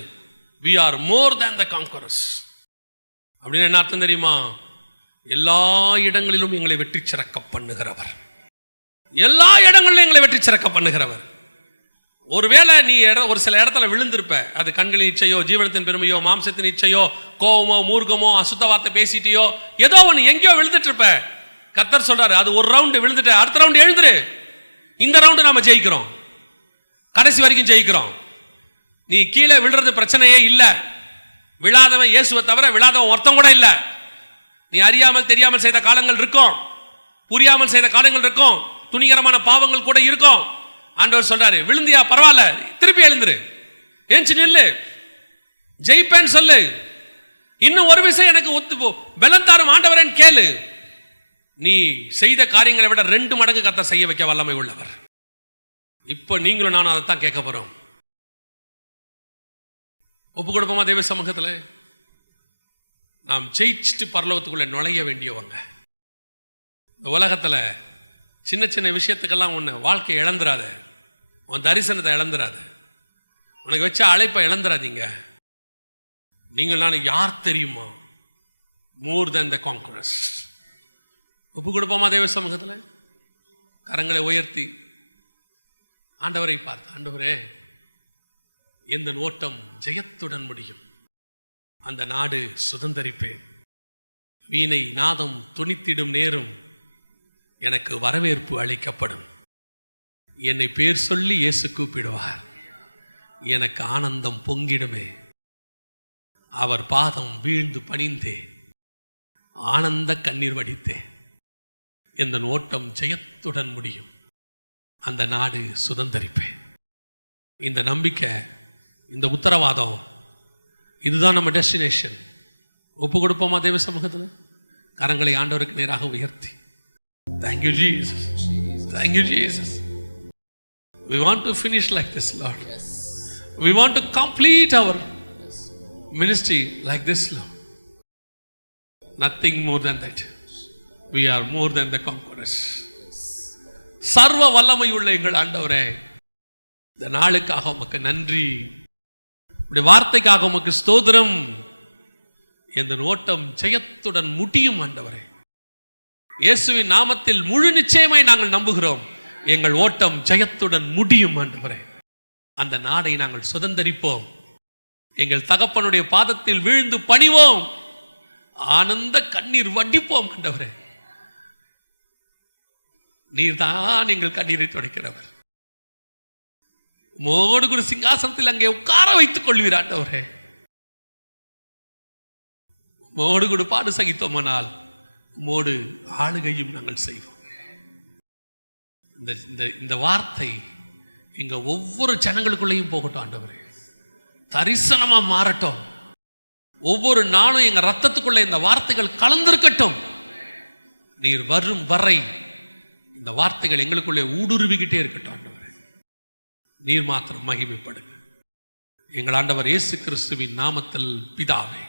We are more than the conquerors. அப்படின்னு என்ன அர்த்தம் தெரியுமா? எல்லா இடங்களிலும் எங்களை வெற்றி சிறக்க பண்ணுகிறவர். எல்லா இடங்களிலும் எங்களை வெற்றி சிறக்க பண்ணுகிறவர். ஒருவேளை நீ ஒரு சில இடத்துல விழுந்திருப்ப. அது கண்களின் இச்சையோ, ஜீவனத்தின் பெருமையோ, மாம்சத்தின் இச்சையோ, கோவமோ, மூர்க்கமோ, அசுத்த வார்த்தை பேசிட்டியோ, ஏதோ ஒன்று எங்கேயோ விழுந்துட்டு இருப்ப. கர்த்தர் சொல்றாரு, அது ஒரு ரவுண்டு விழுந்துட்ட, அடுத்த ரவுண்டு எழுந்துரு. இந்த ரவுண்டு நாம ஜெயிக்கிறோம், கடைசி வரைக்கும் ஜெயிக்கிறோம். நீ கீழே விழுறது பிரச்சனையே இல்லை. விழாதவன் இயேசுவை தவிர விழாதவன் ஒருத்தம் கூட இல்லை. நீ அறியாமல் தெரியாமல் செய்த காலங்கள் இருக்கும், புரியாமல் செய்த காலங்கள் இருக்கும், துணிகரமான பாவங்கள் கூட இருக்கும். ஆண்டவர் சொல்றாரு, விழுந்தியா பரவாயில்ல, திருப்பி எழுந்துரு, ஏஞ்சி நில்லு, ஜெயிப்பேன்னு சொல்லு. இன்னும் ஒரு விஷயம் எனக்கு ஒத்து பலம் தாரும் ஆண்டவரேன்னு கேளு. நீ செய்த காரியங்களை விட 2 மடங்கு கர்த்தர் செய்ய வைக்க வல்லமை உள்ளவர். இப்போ நீங்களும் நானும் அதைத்தான் கேட்க போறோம். ஒப்பு கொடுப்போமா தேவ சமூகத்தில்? நாம் ஜெயிச்சுட்டு பரலோகத்துக்குள்ள நுழைய வேண்டியவங்க. இந்த உலகத்தில் சின்ன சின்ன விஷயத்துக்கெல்லாம் ஒன்று வாழ்க்கை இழந்துராத, உன் தரிசனத்தை இழந்துராத, உனக்கு வச்ச அழைப்பை இழந்துராதீங்க. நீங்கள் நான் யார் தெரியுமா? மோர் தென் த கான்கரர்ஸ். ஒப்பு கொடுப்போமா தேவ சமூகத்தில்? கரங்களை உயர்த்தி ஆண்டவரை பார்த்து, ஆண்டவரே, எந்த ஓட்டம் ஜெயத்துடன் முடியும், அந்த நாடு சுதந்தரிப்பேன். வீணை நாதம் துணித்திடும் நேரும் எனக்கு வரவேற்பு அளிக்கப்படும். என்னை பேர் சொல்லி இயேசு கூப்பிடுவார், எனக்கு ஆனந்தம் பொங்கிடுமே. அவர் பாதம் வீழ்ந்து பணிந்தேன், ஆனந்த கண்ணீர் வடித்தேன். எந்த ஓட்டம் ஜெயத்துடன் முடியும், அந்த நாடு சுதந்தரிப்பேன். இந்த நம்பிக்கை, இந்த உத்தரவாதம், இதுதான் நம்ம டெஸ்டினேஷன். ஒப்பு கொடுப்போமா தேவ சமூகத்தில்? கரங்களை ஆண்டவருக்கு நேராக உயர்த்தி, thank you Jesus, thank you Jesus. We want to finish like this, Lord. We want to complete our ministry like this, Lord. Nothing more than that. We are more than the conquerors. சர்வ வல்லமை உள்ள எங்கள் ஆண்டவரே, இந்த நாளுக்காக உமக்கு நன்றி, உடைய வார்த்தைக்காக உமக்கு ஸ்தோத்திரம். எந்த ஓட்டம் ஜெயத்துடன் முடியும் ஆண்டவரே. இயேசுவின் நாமத்தில் முழு நிச்சயமாய் நாங்கள் நம்புகிறோம், எங்கள் ஓட்டம் ஜெயத்துடன் முடியும் ஆண்டவரே. அந்த நாடை நாங்கள் சுதந்தரிப்போம், எங்கள் தகப்பனுடைய பாதத்தில் வீழ்ந்து பணிவோம், ஆனந்த கண்ணீர் வடிப்போம் ஆண்டவரே. நீர்தான் எங்கள் கண்ணீரை துடைக்கிறவர். மோடு குரு சிங்காசனத்தில் அங்கே உட்கார வைத்துக் கொள்வீர் ஆண்டவரே. மோடு குடு பாடு சகித்தோமானால் மோடு ஆளுகையும் நாங்கள் செய்வோம். இந்த வார்த்தை எங்க ஒவ்வொரு ஜனங்களுக்குள்ளேயும் போகட்டும் ஆண்டவரே, தரிசனமா மாறட்டும். ஒவ்வொரு நாளும் எங்க ரத்தத்துக்குள்ள இந்த வார்த்தைகள் கலந்திருக்கட்டும். நீர் வரும் வரை இந்த வார்த்தைகள் எங்களுக்குள்ளே ஊடுருவிக்கிட்டே இருக்கட்டும் ஆண்டவரே. நீர் மாத்திரம் மகிமைப்படுங்க. எங்கள் ஆண்டவர் இயேசு கிறிஸ்துவின் நாமத்தில் பிதாவே.